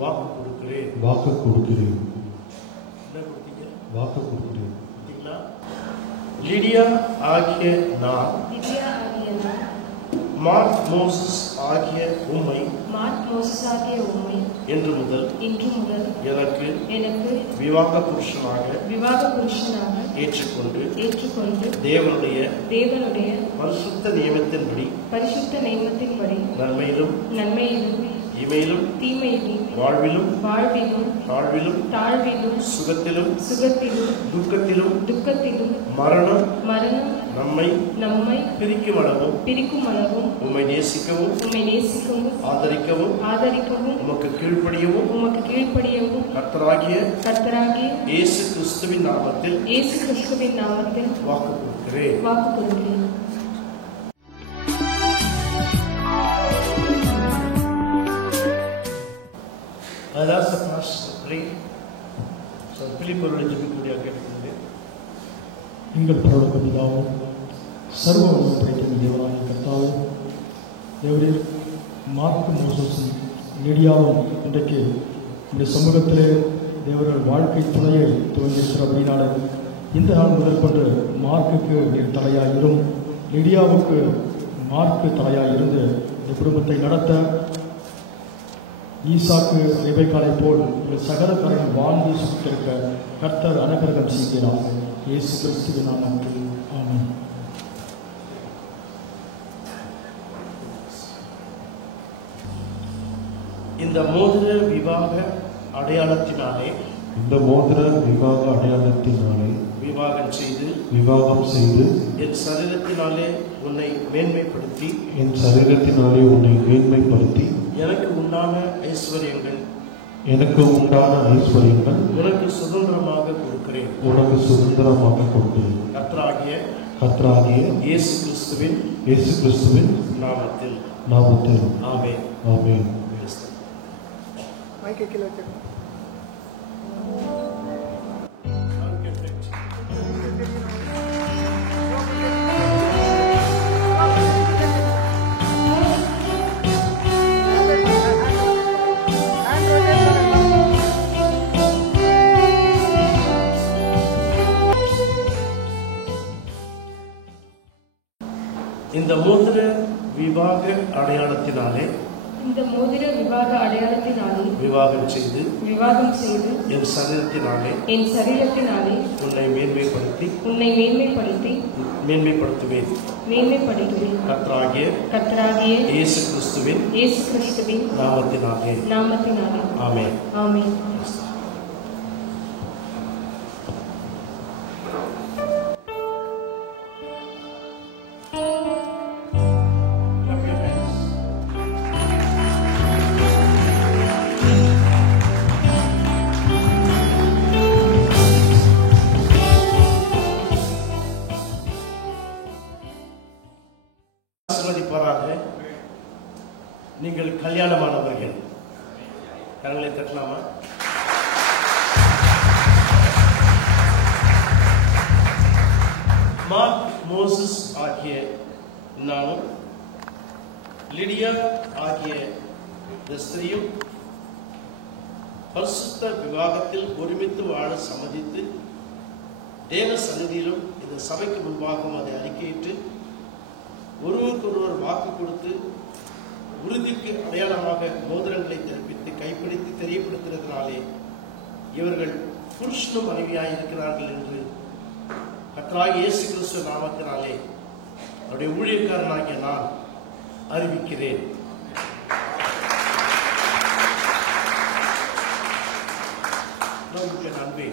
வாக்கு கொடுக்கிறேன். லிடியா ஆகிய நான் மார்க் மோசஸ் ஆகிய உம்மை இன்று முதல் எனக்கு விவாக புருஷனாக ஏற்றுக்கொண்டு தேவனுடைய பரிசுத்த நியமத்தின்படி நன்மையிலும் தீமையிலும் வாழ்விலும் தாழ்விலும் சுகத்திலும் துக்கத்திலும் மரணம் நம்மை பிரிக்கும் அளவும் உம்மை நேசிக்கவும் ஆதரிக்கவும் உமக்கு கீழ்ப்படியவும் கர்த்தராகிய இயேசு கிறிஸ்துவின் நாமத்தில் வாக்கு கொடுக்கிறேன். எங்கள் பரலோக பிதாவே, சர்வ வல்லமை படைத்த தேவனாகிய கர்த்தாவே, தேவரீர் மார்க் மோசஸும் லிடியாவும் இன்றைக்கு இந்த சமூகத்திலே தேவர்கள் வாழ்க்கை துணையை துவங்கியிருக்கிறபடினால இந்த நாள் முதல் கொண்டு மார்க்குக்கு நீர் தலையாயிரும், லிடியாவுக்கு மார்க்கு தலையாயிருந்து இந்த குடும்பத்தை நடத்த ஈசாக்கு ரெபெக்காளை போல் சகல காரியம் வாழ்ந்து சுற்றிருக்க கர்த்தர் அனுகிரகம் செய்கிறார். இயேசு கிறிஸ்துவின் நாமத்தில் ஆமென். இந்த மோதிர விவாக அடையாளத்தினாலே விவாகம் செய்து என் சரீரத்தினாலே உன்னை மேன்மைப்படுத்தி எனக்கு உண்டான ஐஸ்வர்யங்கள் உனக்கு சுதந்திரமாக கொடுக்கிறேன். கர்த்தராகிய கர்த்தராகிய இயேசு கிறிஸ்துவின் நாமத்தில் ஆமென். ஆமென். இந்த மோதிர விவாக அடையாளத்தினாலே விவாகம் செய்து என் சரீரத்தினாலே உன்னை மேன்மைப்படுத்துவேன். கர்த்தராகிய இயேசு கிறிஸ்துவின் நாமத்தினாலே ஆமென். நீங்கள் கல்யாணமானவர்கள் கரங்களை தட்டலாமா? மார்க் மோசஸ் ஆகிய நானும் லிடியா ஆகிய ஸ்திரீயும் பரிசுத்த விவாகத்தில் ஒருமித்து வாழ சம்மதித்து தேவ சந்நிதியிலும் இந்த சபைக்கு முன்பாகவும் அதை அறிக்கையிட்டு ஒருவருக்கொருவர் வாக்கு கொடுத்து உறுதிக்கு அடையாளமாக மோதிரங்களை தெரிவித்து கைப்பிடித்து தெரியப்படுத்தினதினாலே இவர்கள் புருஷனும் மனைவியாய் இருக்கிறார்கள் என்று கர்த்தராகிய இயேசு கிறிஸ்து நாமத்தினாலே அவருடைய ஊழியக்காரனாகிய நான் அறிவிக்கிறேன். நன்றி.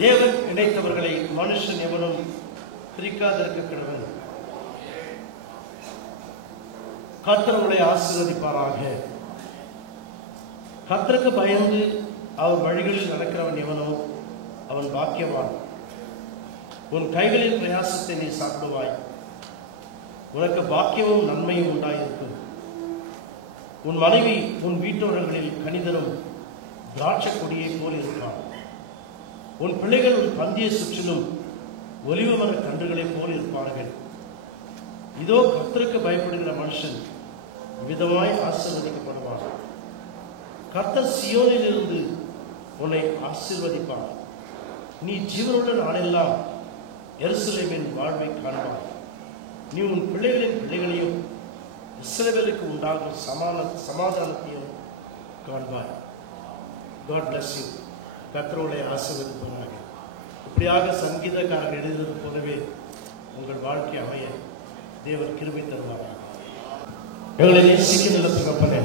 தேவன் இணைத்தவர்களை மனுஷன் எவனும் பிரிக்காதிருக்க கடவன். கர்த்தர் உங்களை ஆசீர்வதிப்பாராக. கர்த்தருக்கு பயந்து அவர் வழிகளில் நடக்கிறவன் எவனோ அவன் பாக்கியவான். உன் கைகளின் பிரயாசத்தை நீ சாப்பிடுவாய், உனக்கு பாக்கியமும் நன்மையும் உண்டாயிருக்கும். உன் மனைவி உன் வீட்டோரங்களில் கனிதரும் திராட்சை கொடியை போல் இருப்பான். உன் பிள்ளைகள் உன் பந்தியை சுற்றிலும் ஒலிவ மர கன்றுகளைப் போல் இருப்பார்கள். இதோ கர்த்தருக்கு பயப்படுகிற மனுஷன் விதமாய் ஆசீர்வதிக்கப்படுவான். கர்த்தர் சீயோனில் இருந்து உன்னை ஆசீர்வதிப்பான். நீ ஜீவனுள்ள நாளெல்லாம் எருசலேமின் வாழ்வை காண்பாய். நீ உன் பிள்ளைகளின் பிள்ளைகளையும் இஸ்ரவேலுக்கு உண்டாகும் சமாதானத்தையும் காண்பாய். God bless you. கர்த்தரோட ஆசீர்வதிப்பாராக. இப்படியாக சங்கீதக்காரர் எழுதுவது போலவே உங்கள் வாழ்க்கை அமைய தேவன் கிருபை தருவாராக. எங்களை நேசிக்கின்ற தகப்பனே,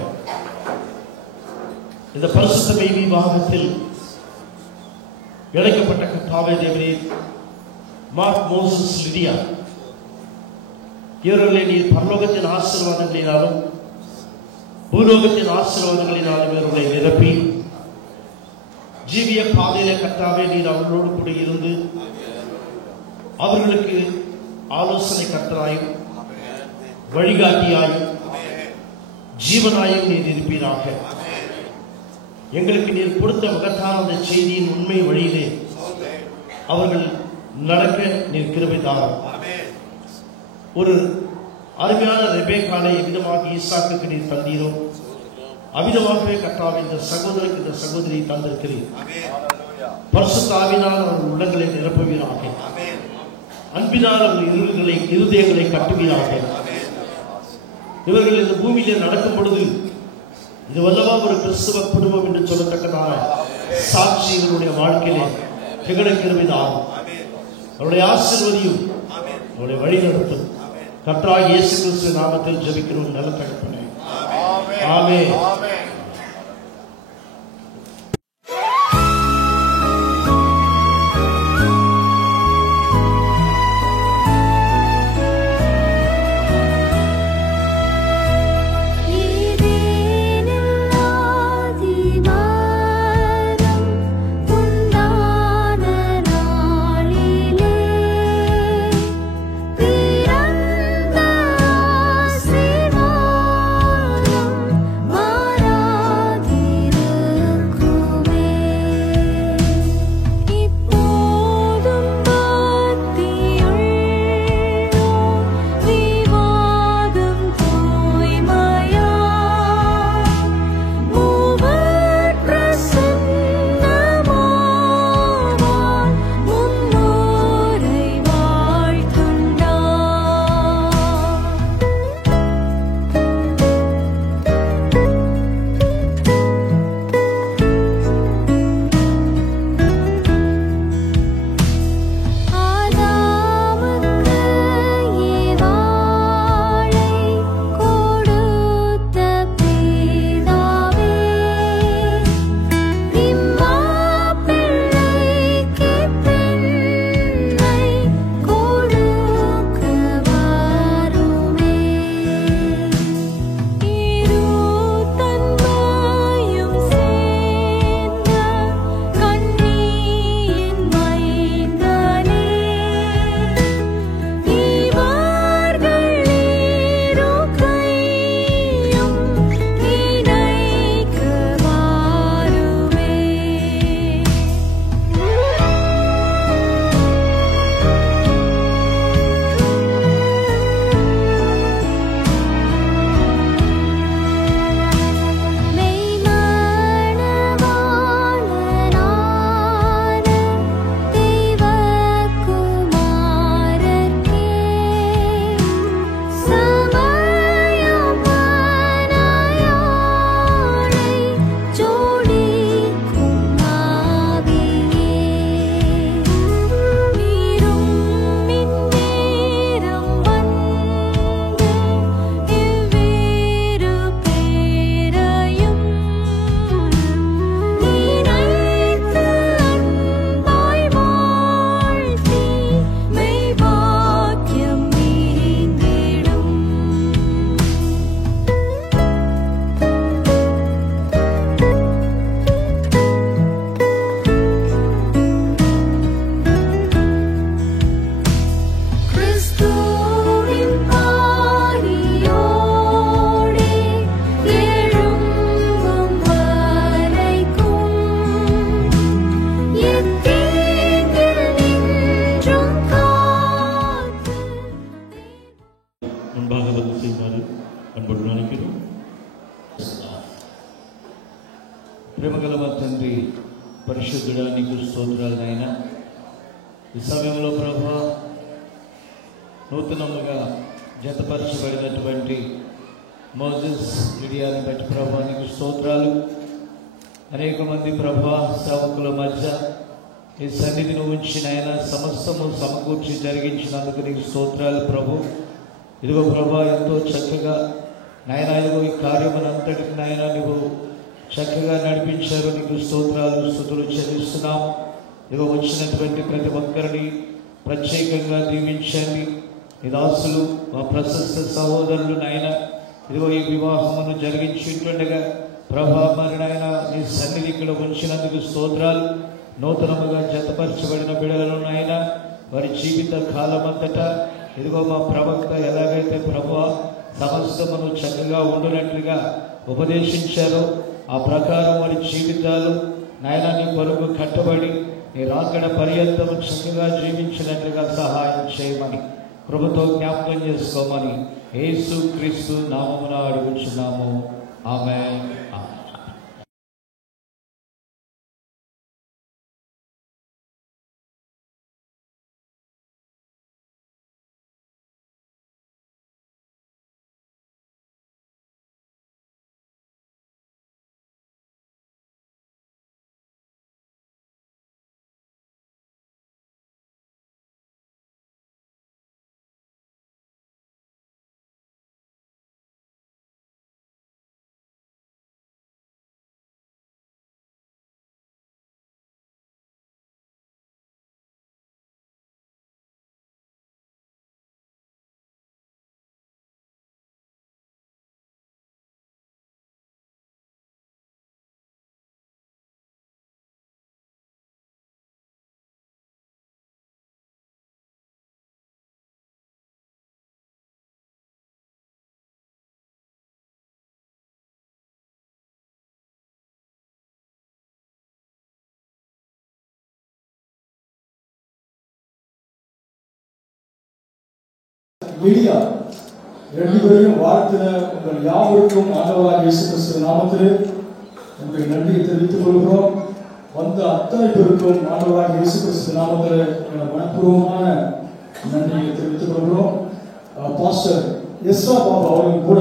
இந்த பரிசுத்த மேய்வி பாகத்தில் இழைக்கப்பட்ட கர்த்தாவே தேவனே, மார்க் மோசஸ் லிடியா இவர்களை நீர் பரலோகத்தின் ஆசீர்வாதங்களினாலும் பூலோகத்தின் ஆசீர்வாதங்களினாலும் இவர்களை நிரப்பி ஜீவிய பாதையில கர்த்தாவே நீர் அவர்களோடு கூட இருந்து அவர்களுக்கு ஆலோசனை கர்த்தராயும் வழிகாட்டியாயும் ஜீவனாயும் நீர் இருப்பீராக. எங்களுக்கு நீர் கொடுத்த மகத்தான அந்த செய்தியின் உண்மை வழியிலே அவர்கள் நடக்க நீர் கிருபை தாரும். ஒரு அருமையான ரெபேக்காலை எவ்விதமாக ஈசாக்குக்கு நீர் தந்தீரோ அவ்விதமாகவே கர்த்தாவே இந்த சகோதரருக்கு இந்த சகோதரியை தந்திருக்கிறீர். பரிசுத்த ஆவியினால் அவர்கள் உள்ளங்களை நிரப்புவீராக. அன்பினால் அவர்கள் இருதயங்களை கட்டுவீராக. இவர்கள் இந்த பூமியிலே நடக்கும் பொழுது இது வல்லவா ஒரு கிறிஸ்துவ குடும்பம் என்று சொல்லத்தக்கதான சாட்சி இவருடைய வாழ்க்கையிலே திகழ கிருபைதாகும். அவருடைய ஆசீர்வதியும் அவருடைய வழி நடத்தும். கர்த்தராகிய இயேசு கிறிஸ்து நாமத்தில் ஜெபிக்கிறோம் நல்ல தகப்பனே. ஆமென். పరిశుద్ధుడా నీకు స్తోత్రాలు నాయన. ఈ సమయంలో ప్రభా నూతనముగా జతపరచబడినటువంటి మోజెస్ లిడియాని బట్టి ప్రభా నీకు స్తోత్రాలు. అనేక మంది ప్రభా సేవకుల మధ్య ఈ సన్నిధిని ఉంచిన ఆయన సమస్తము సమకూర్చి జరిగించినందుకు నీకు స్తోత్రాలు ప్రభు. ఇదిగో ప్రభా ఎంతో చక్కగా నాయన ఇదిగో ఈ కార్యమునంతటికి నాయన నువ్వు చక్కగా నడిపించారు. నీకు స్తోత్రాలు స్తుతులు చెల్లిస్తున్నాం. ఇదిగో వచ్చినటువంటి ప్రతి ఒక్కరిని ప్రత్యేకంగా దీవించండి. ఈ దాసులు మా ప్రశస్త సహోదరులు నాయన ఇదిగో ఈ వివాహమును జరిగించుంటుండగా ప్రభా మరి నాయన నీ సన్నిధి ఇక్కడ ఉంచినందుకు స్తోత్రాలు. నూతనముగా జతపరచబడిన బిడ్డలను నాయన వారి జీవిత కాలమంతటా ఇదిగో మా ప్రవక్త ఎలాగైతే ప్రభువా సమస్తమును చక్కగా ఉండునట్లుగా ఉపదేశించారో ఆ ప్రకారం వారి జీవితాలు నాయన నీ కొరకు కట్టబడి నీ రాకడ పర్యంతము చక్కగా జీవించినట్లుగా సహాయం చేయమని కృపతో జ్ఞాపకం చేసుకోమని యేసు క్రీస్తు నామమున అడుగుచున్నాము. ఆమేన్. லிடியா ரெண்டு பேரையும் வாழ்த்தின உங்கள் யாவருக்கும் ஆண்டவராகிய இயேசு கிறிஸ்து நாமத்திலே உங்கள் நன்றியை தெரிவித்துக் கொள்கிறோம். வந்த அத்தனை பேருக்கும் ஆண்டவராகிய இயேசு கிறிஸ்து நாமத்திலே மனப்பூர்வமான நன்றியை தெரிவித்துக் கொள்கிறோம். பாஸ்டர் எஸ்ரா பாபா அவர்கள் கூட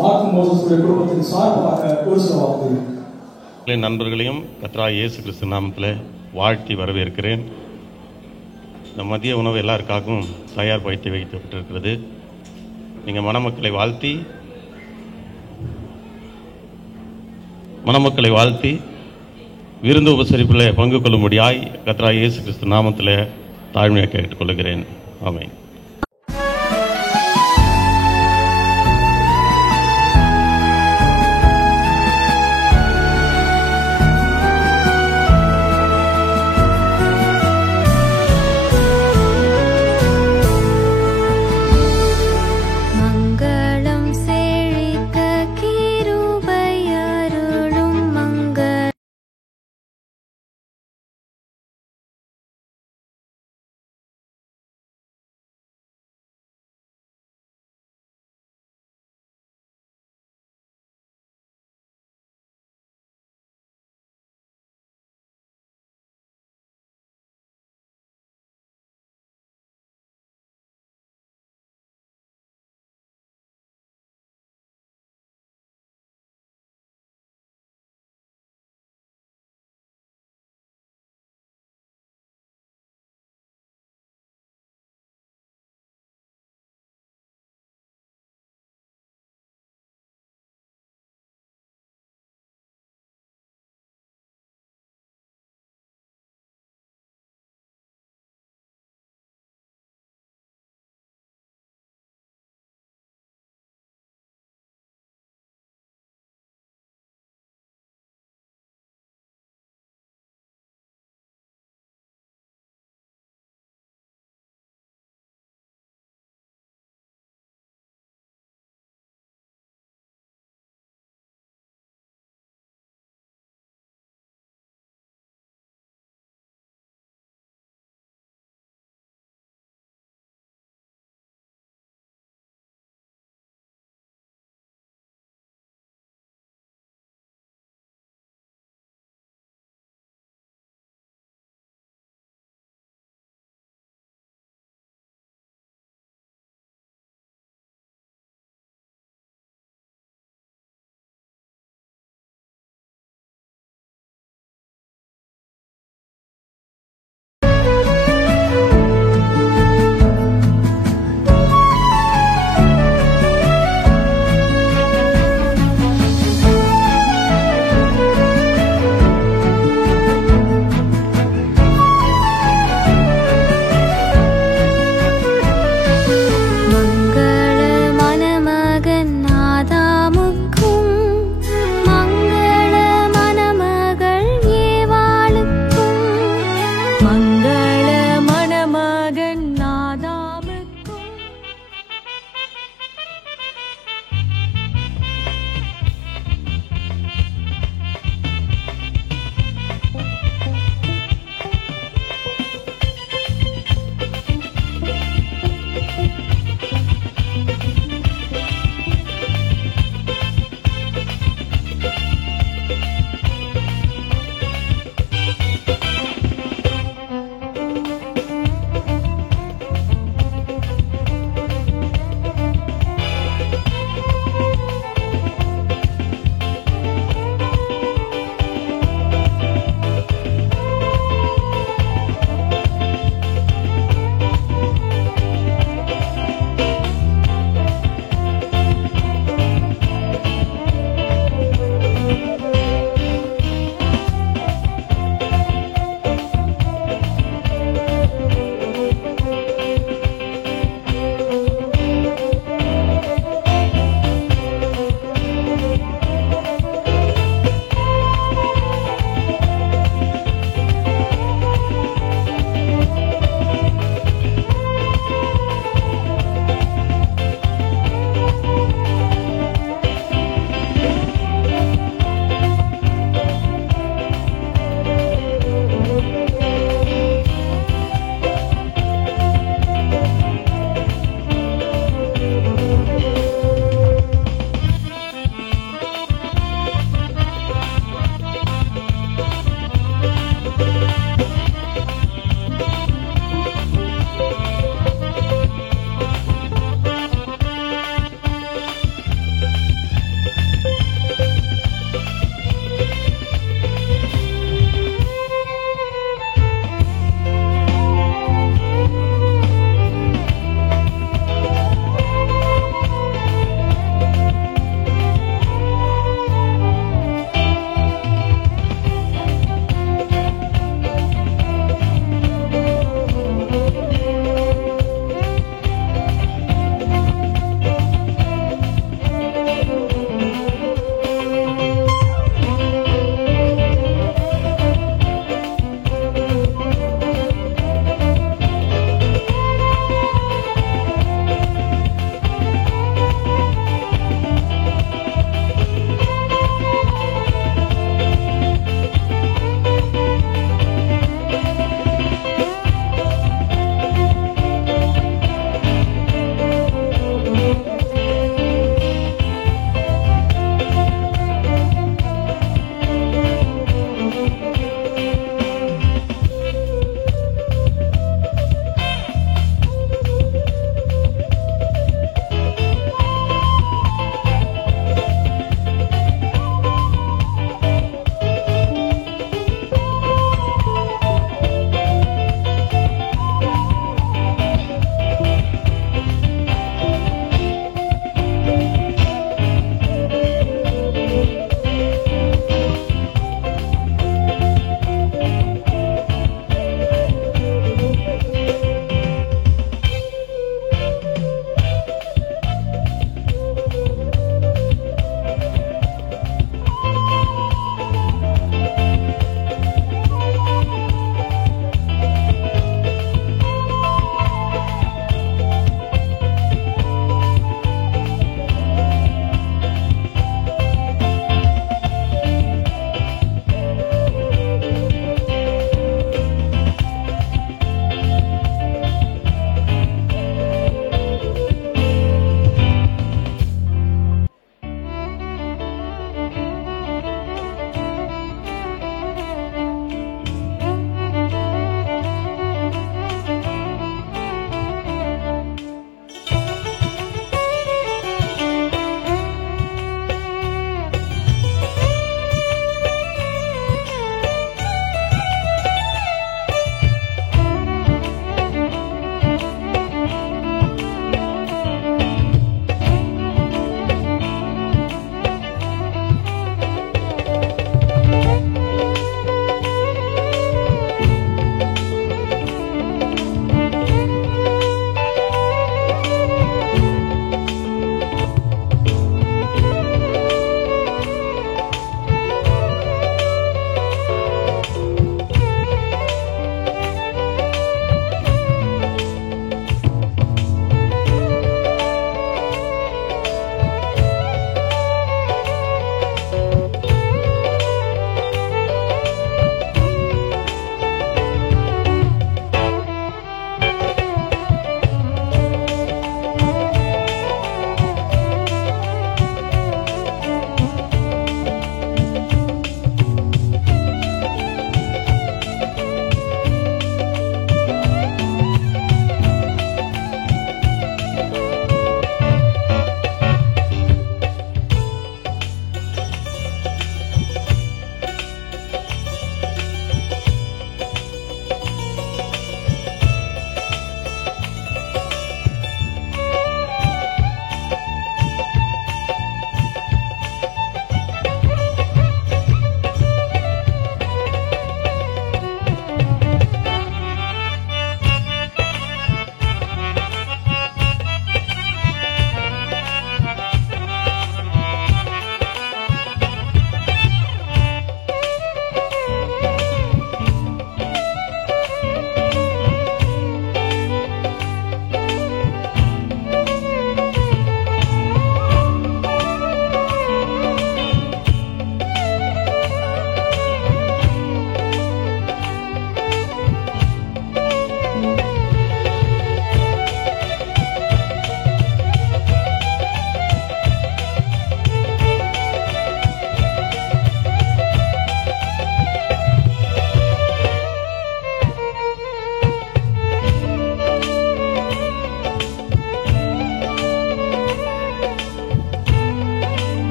மார்க் மோசஸுடைய குடும்பத்தின் சார்பாக ஒரு சில வார்த்தைகள். நண்பர்களையும் கர்த்தராகிய இயேசு கிறிஸ்து நாமத்தில் வாழ்த்தி வரவேற்கிறேன். இந்த மதிய உணவு எல்லாருக்காகவும் தயார் படுத்தி வைக்கப்பட்டிருக்கிறது. நீங்கள் மணமக்களை வாழ்த்தி விருந்து உபசரிப்பில் பங்கு கொள்ளும்படியாய் கர்த்தராகிய இயேசு கிறிஸ்து நாமத்தில் தாழ்மையாக கேட்டுக்கொள்கிறேன். ஆமென்.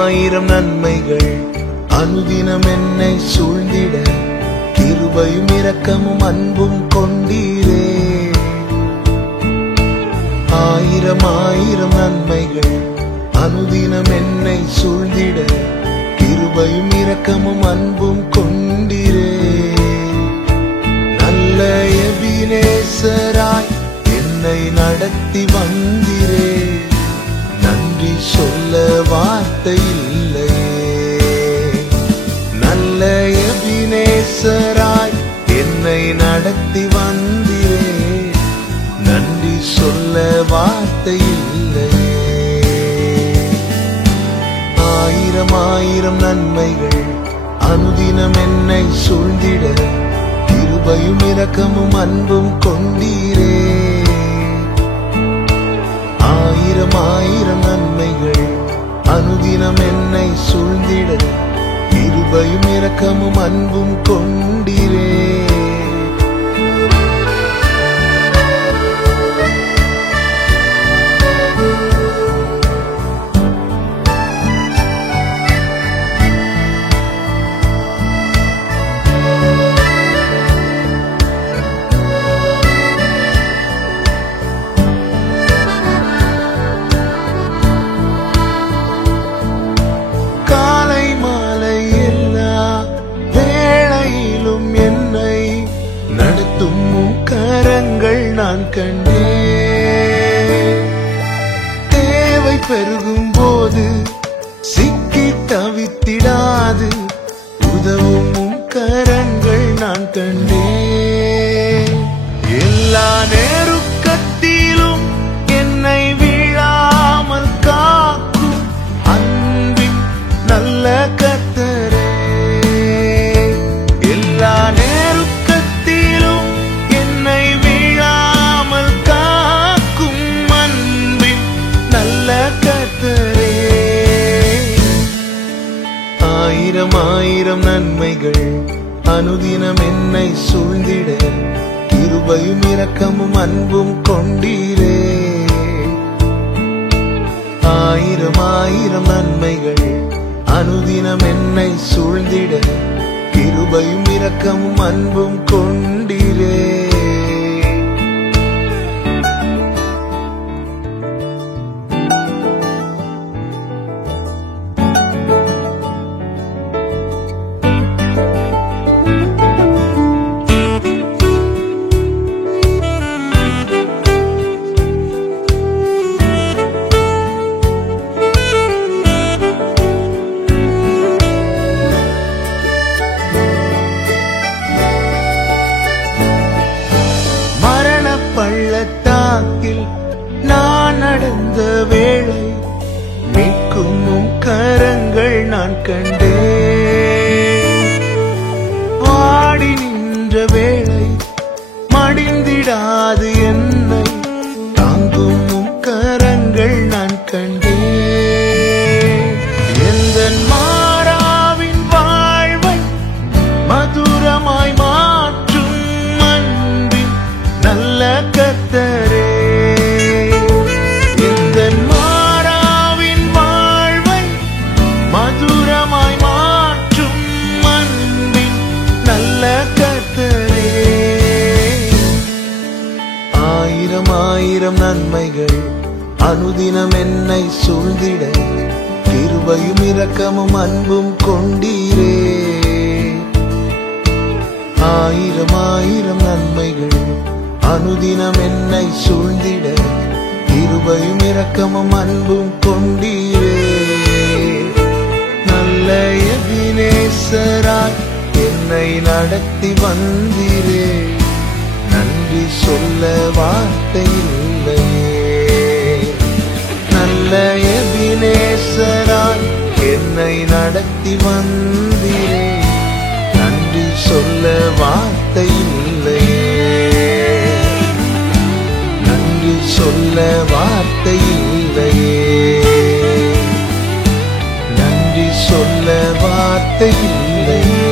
ஆயிரம் நன்மைகள் அனுதினம் என்னை சூழ்ந்திட கிருபையும் இரக்கமும் அன்பும் கொண்டீரே. ஆயிரம் ஆயிரம் நன்மைகள் அனுதினம் என்னை சூழ்ந்திட கிருபையும் இரக்கமும் அன்பும் கொண்டீரே. நல்ல எபினேசராய் என்னை நடத்தி வந்தீரே. நன்றி சொல்ல வார்த்தை இல்லையே. நல்ல எபினேசராய் என்னை நடத்தி வந்தீரே. நன்றி சொல்ல வார்த்தை இல்லையே. ஆயிரம் ஆயிரம் நன்மைகள் அனுதினம் என்னை சூழ்ந்திட கிருபையும் இரக்கமும் அன்பும் கொண்டீரே. ஆயிரம் ஆயிரம் நன்மைகள் அனுதினம் என்னை சூழ்ந்திட கிருபையும் இரக்கமும் அன்பும் கொண்டீரே. நான் கண்டேன். தேவை பெருகும் போது சிக்கி தவித்திடாது உதவும் கரங்கள் நான் கண்டேன். எல்லா நெருக்கத்திலும் என்னை வீழாமல் காக்கும் அன்பின் நல்ல கர்த்தரே. எல்லா ஆயிரம் ஆயிரம் நன்மைகள் அனுதினம் என்னை சூழ்ந்திட கிருபையும் இரக்கமும் அன்பும் கொண்டீரே. ஆயிரம் ஆயிரம் நன்மைகள் அனுதினம் என்னை சூழ்ந்திட கிருபையும் இரக்கமும் அன்பும் கொண்டீரே. கிருபையும் இரக்கமும் அன்பும் கொண்டீரே. ஆயிரம் ஆயிரம் நன்மைகள் அனுதினம் என்னை சூழ்ந்திட கிருபையும் இரக்கமும் அன்பும் கொண்டீரே. நல்ல எபினேசராய் என்னை நடத்தி வந்தீரே. நன்றி சொல்ல வார்த்தை இல்லையே. நல்ல எபினேசராய் என்னை நடத்தி வந்தீரே. நன்றி சொல்ல வார்த்தை இல்லையே. நன்றி சொல்ல வார்த்தை இல்லையே. நன்றி சொல்ல வார்த்தை இல்லையே.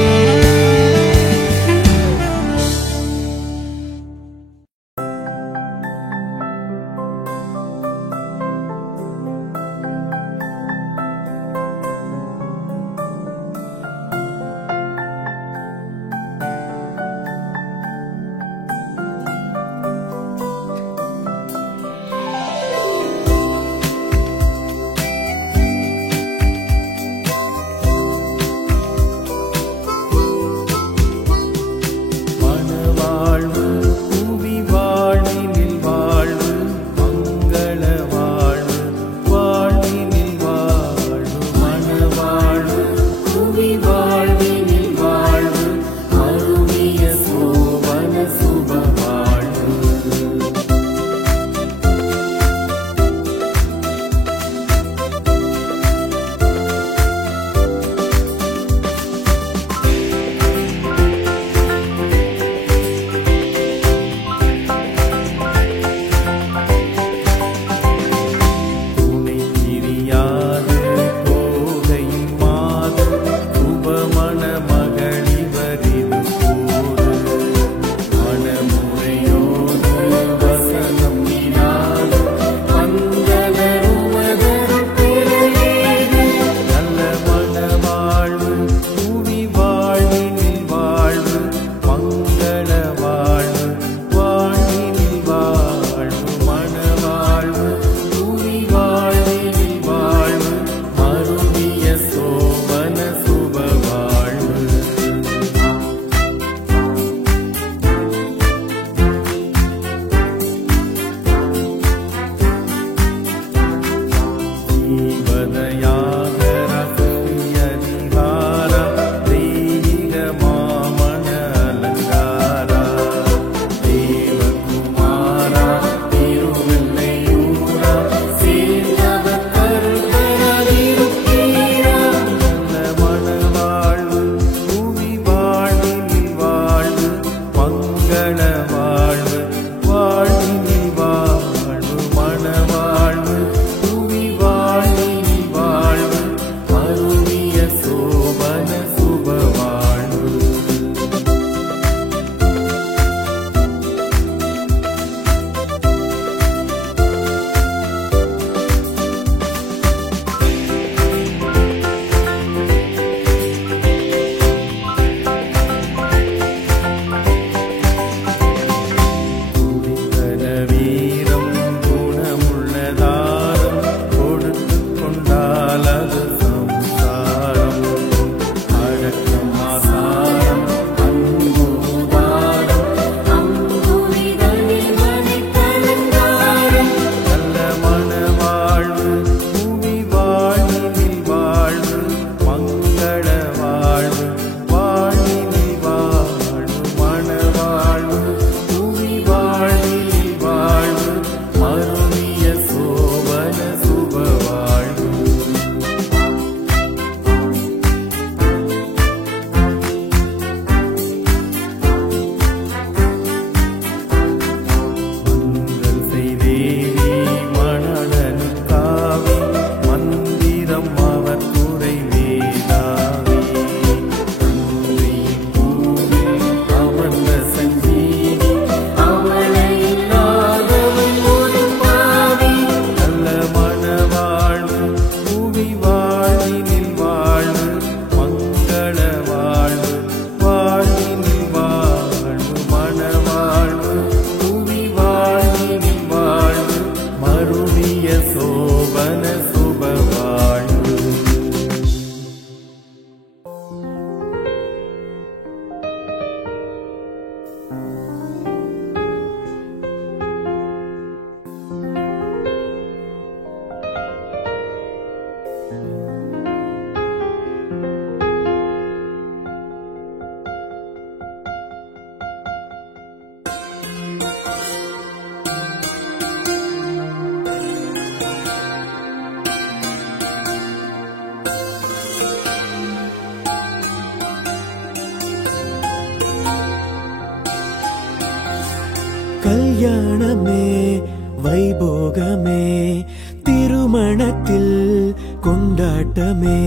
கல்யாணமே வைபோகமே திருமணத்தில் கொண்டாட்டமே.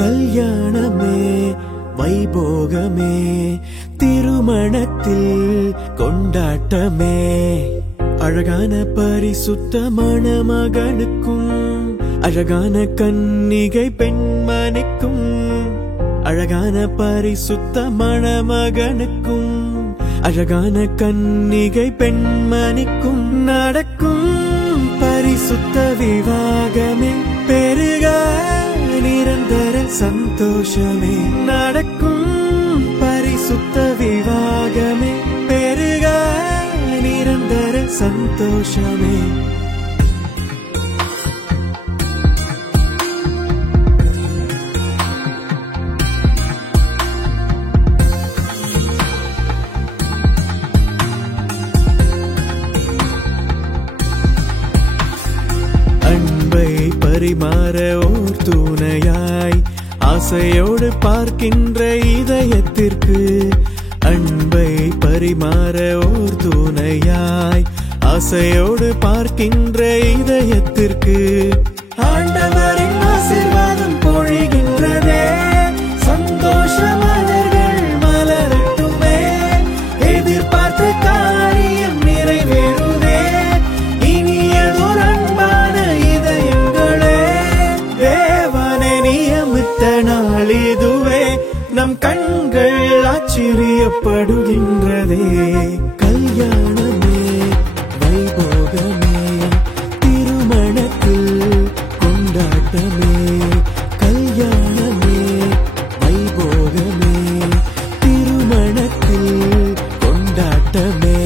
கல்யாணமே வைபோகமே திருமணத்தில் கொண்டாட்டமே. அழகான பரிசுத்தமான மகனுக்கும் அழகான கன்னிகை பெண்மணிக்கும் அழகான பரிசுத்தமான மகனுக்கும் அழகான கன்னிகை பெண்மணிக்கும் நடக்கும் பரிசுத்த விவாகமே. பெருக நிரந்தர சந்தோஷமே. நடக்கும் பரிசுத்த விவாகமே. பெருக நிரந்தர சந்தோஷமே. பரிமாற ஓர் துணையாய் ஆசையோடு பார்க்கின்ற இதயத்திற்கு அன்பை பரிமாற ஓர் துணையாய் ஆசையோடு பார்க்கின்ற இதயத்திற்கு ஆண்டவரின் ஆசீர்வாதம் பொழிகின்றதே. சந்தோஷ மலர்கள் மலரட்டுமே. எதிர்பார்த்த காரியம் நிறைவேறுதே. இனியதோர் அன்பான இதயங்களே. தேவனை நியமித்த நாள் இதுவே. நம் கண்கள் ஆச்சரியப்படுகின்றதே. கல்யாணமே வைபோகமே திருமணத்தில் கொண்டாட்டமே. கல்யாணமே வைபோகமே திருமணத்தில் கொண்டாட்டமே.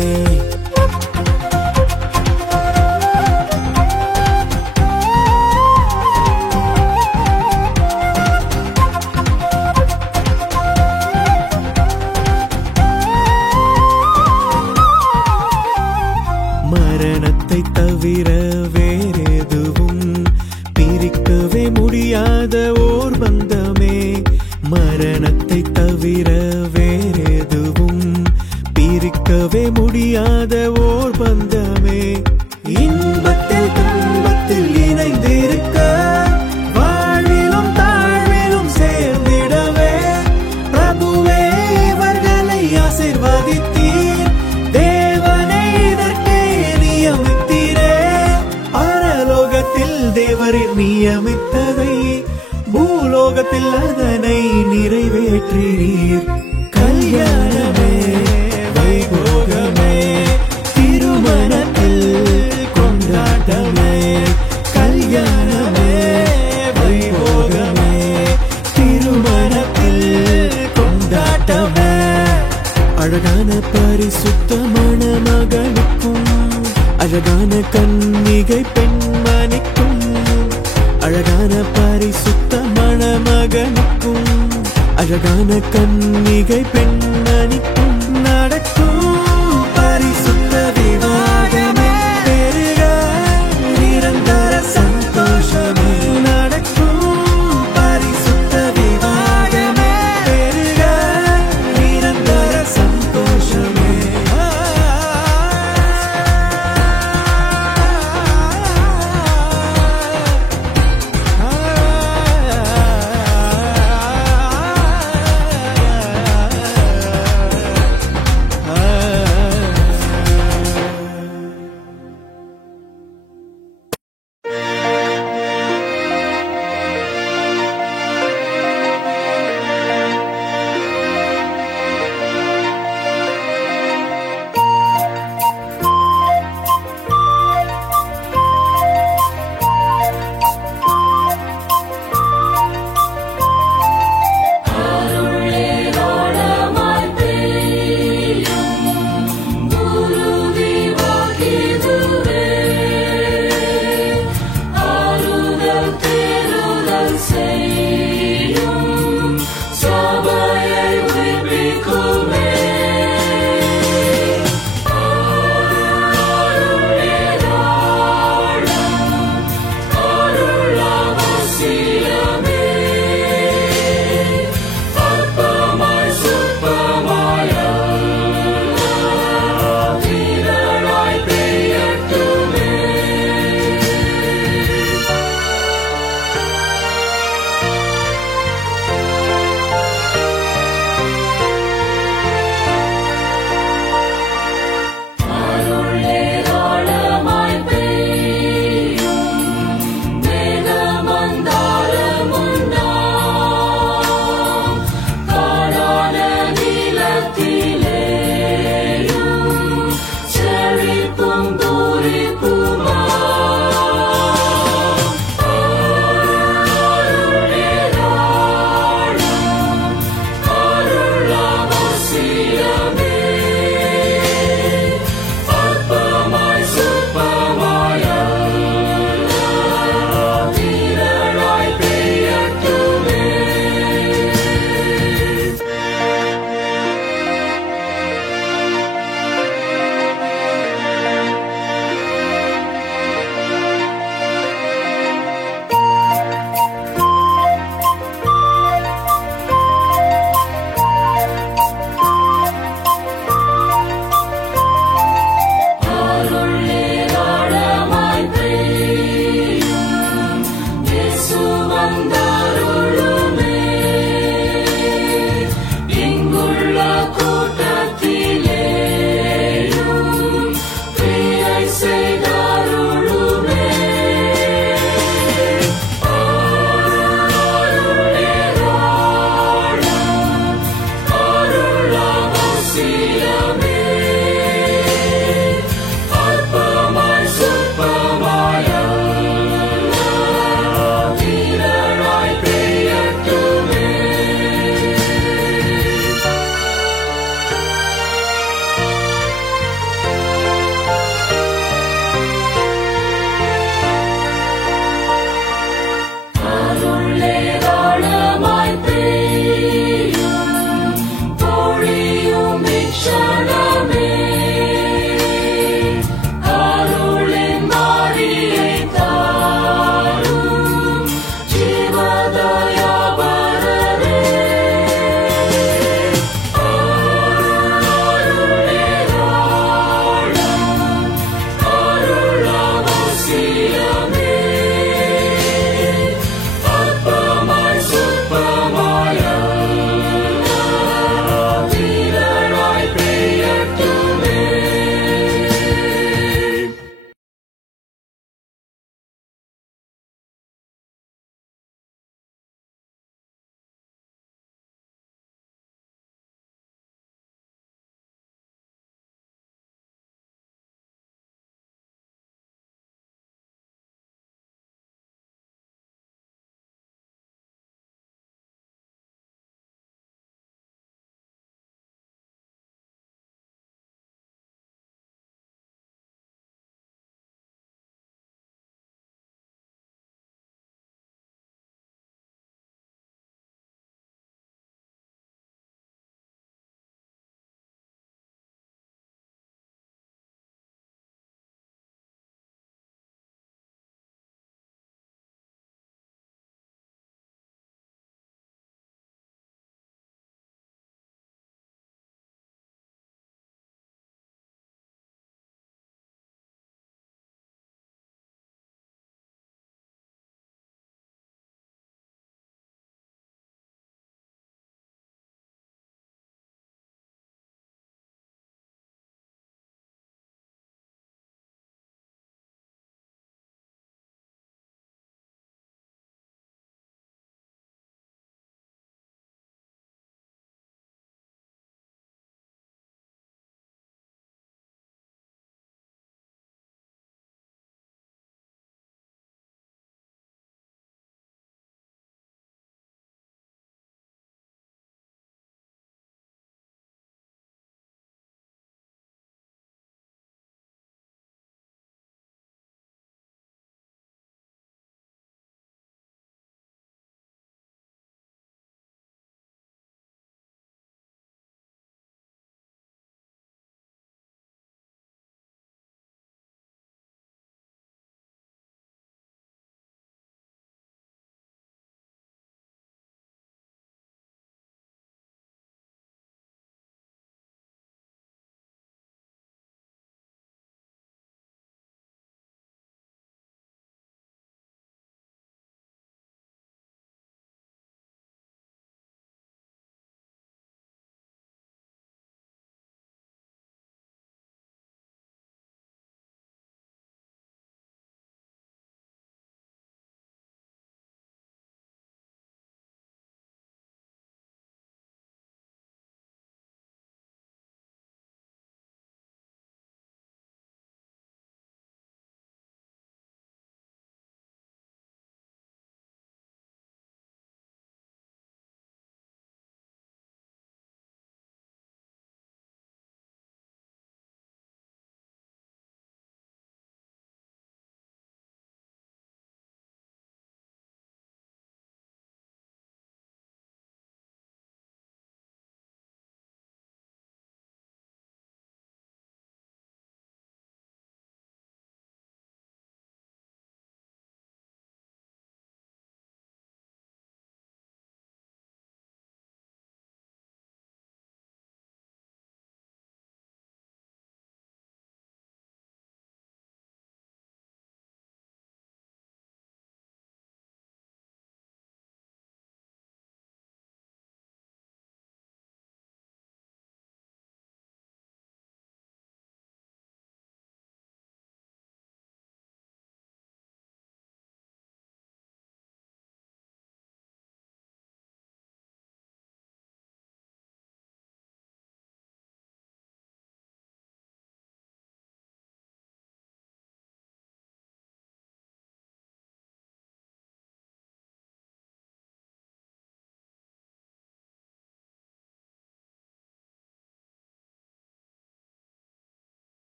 மரணத்தை தவிர வேறெதுவும் பிரிக்கவே முடியாத ஓர் பந்தமே. மரணத்தை தவிர வேறெதுவும் பிரிக்கவே முடியாத ஓர் பந்தமே. இன்பத்தில் துன்பத்தில் இணைந்திருக்க வாழ்விலும் தாழ்விலும் சேர்ந்திடவே பிரபுவே இவர்களை ஆசீர்வதித்தீர். தேவனை இதற்கே நியமித்தீரே. பரலோகத்தில் தேவரின் நியமித்ததை பூலோகத்தில் அதனை நிறைவேற்றினீர். கல்யாணமே வைபோகமே திருமணத்தில் கொண்டாட்டமே. கல்யாணமே வைபோகமே திருமணத்தில் கொண்டாட்டமே. அழகான பரிசுத்தமான மகனுக்கும் அழகான கன்னிகை பெண்மணிக்கும் அழகான பரிசுத்தமான மகனுக்கும் அழகான கன்னிகை பெண்மணிக்கும் நடக்கும் பரிசுத்த விவாகமே. பெருக நிரந்தர சந்தோஷமே. நடக்கும் பரிசுத்த விவாகமே. பெருக நிரந்தர சந்தோஷமே.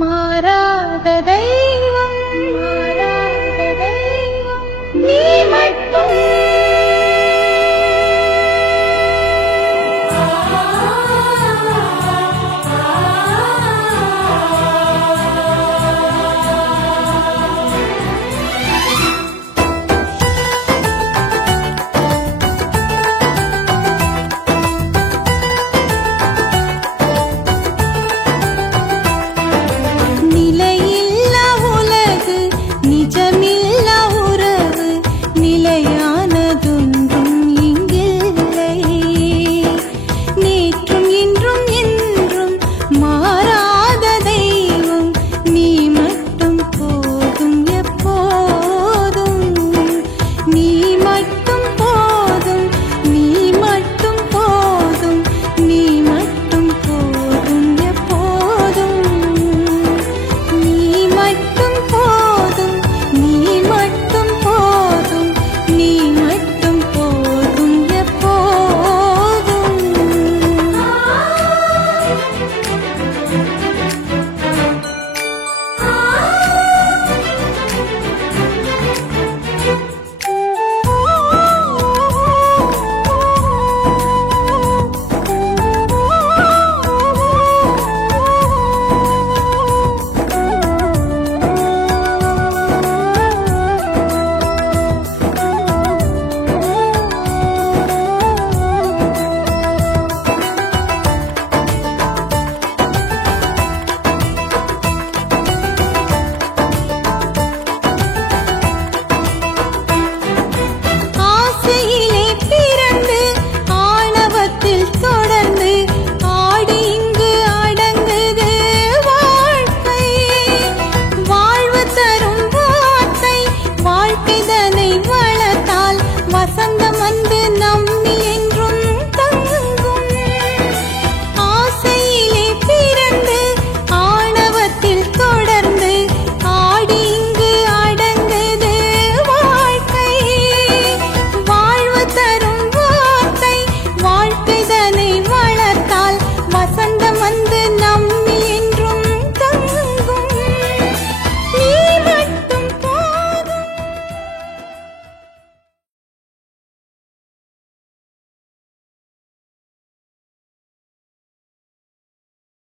மாறாததை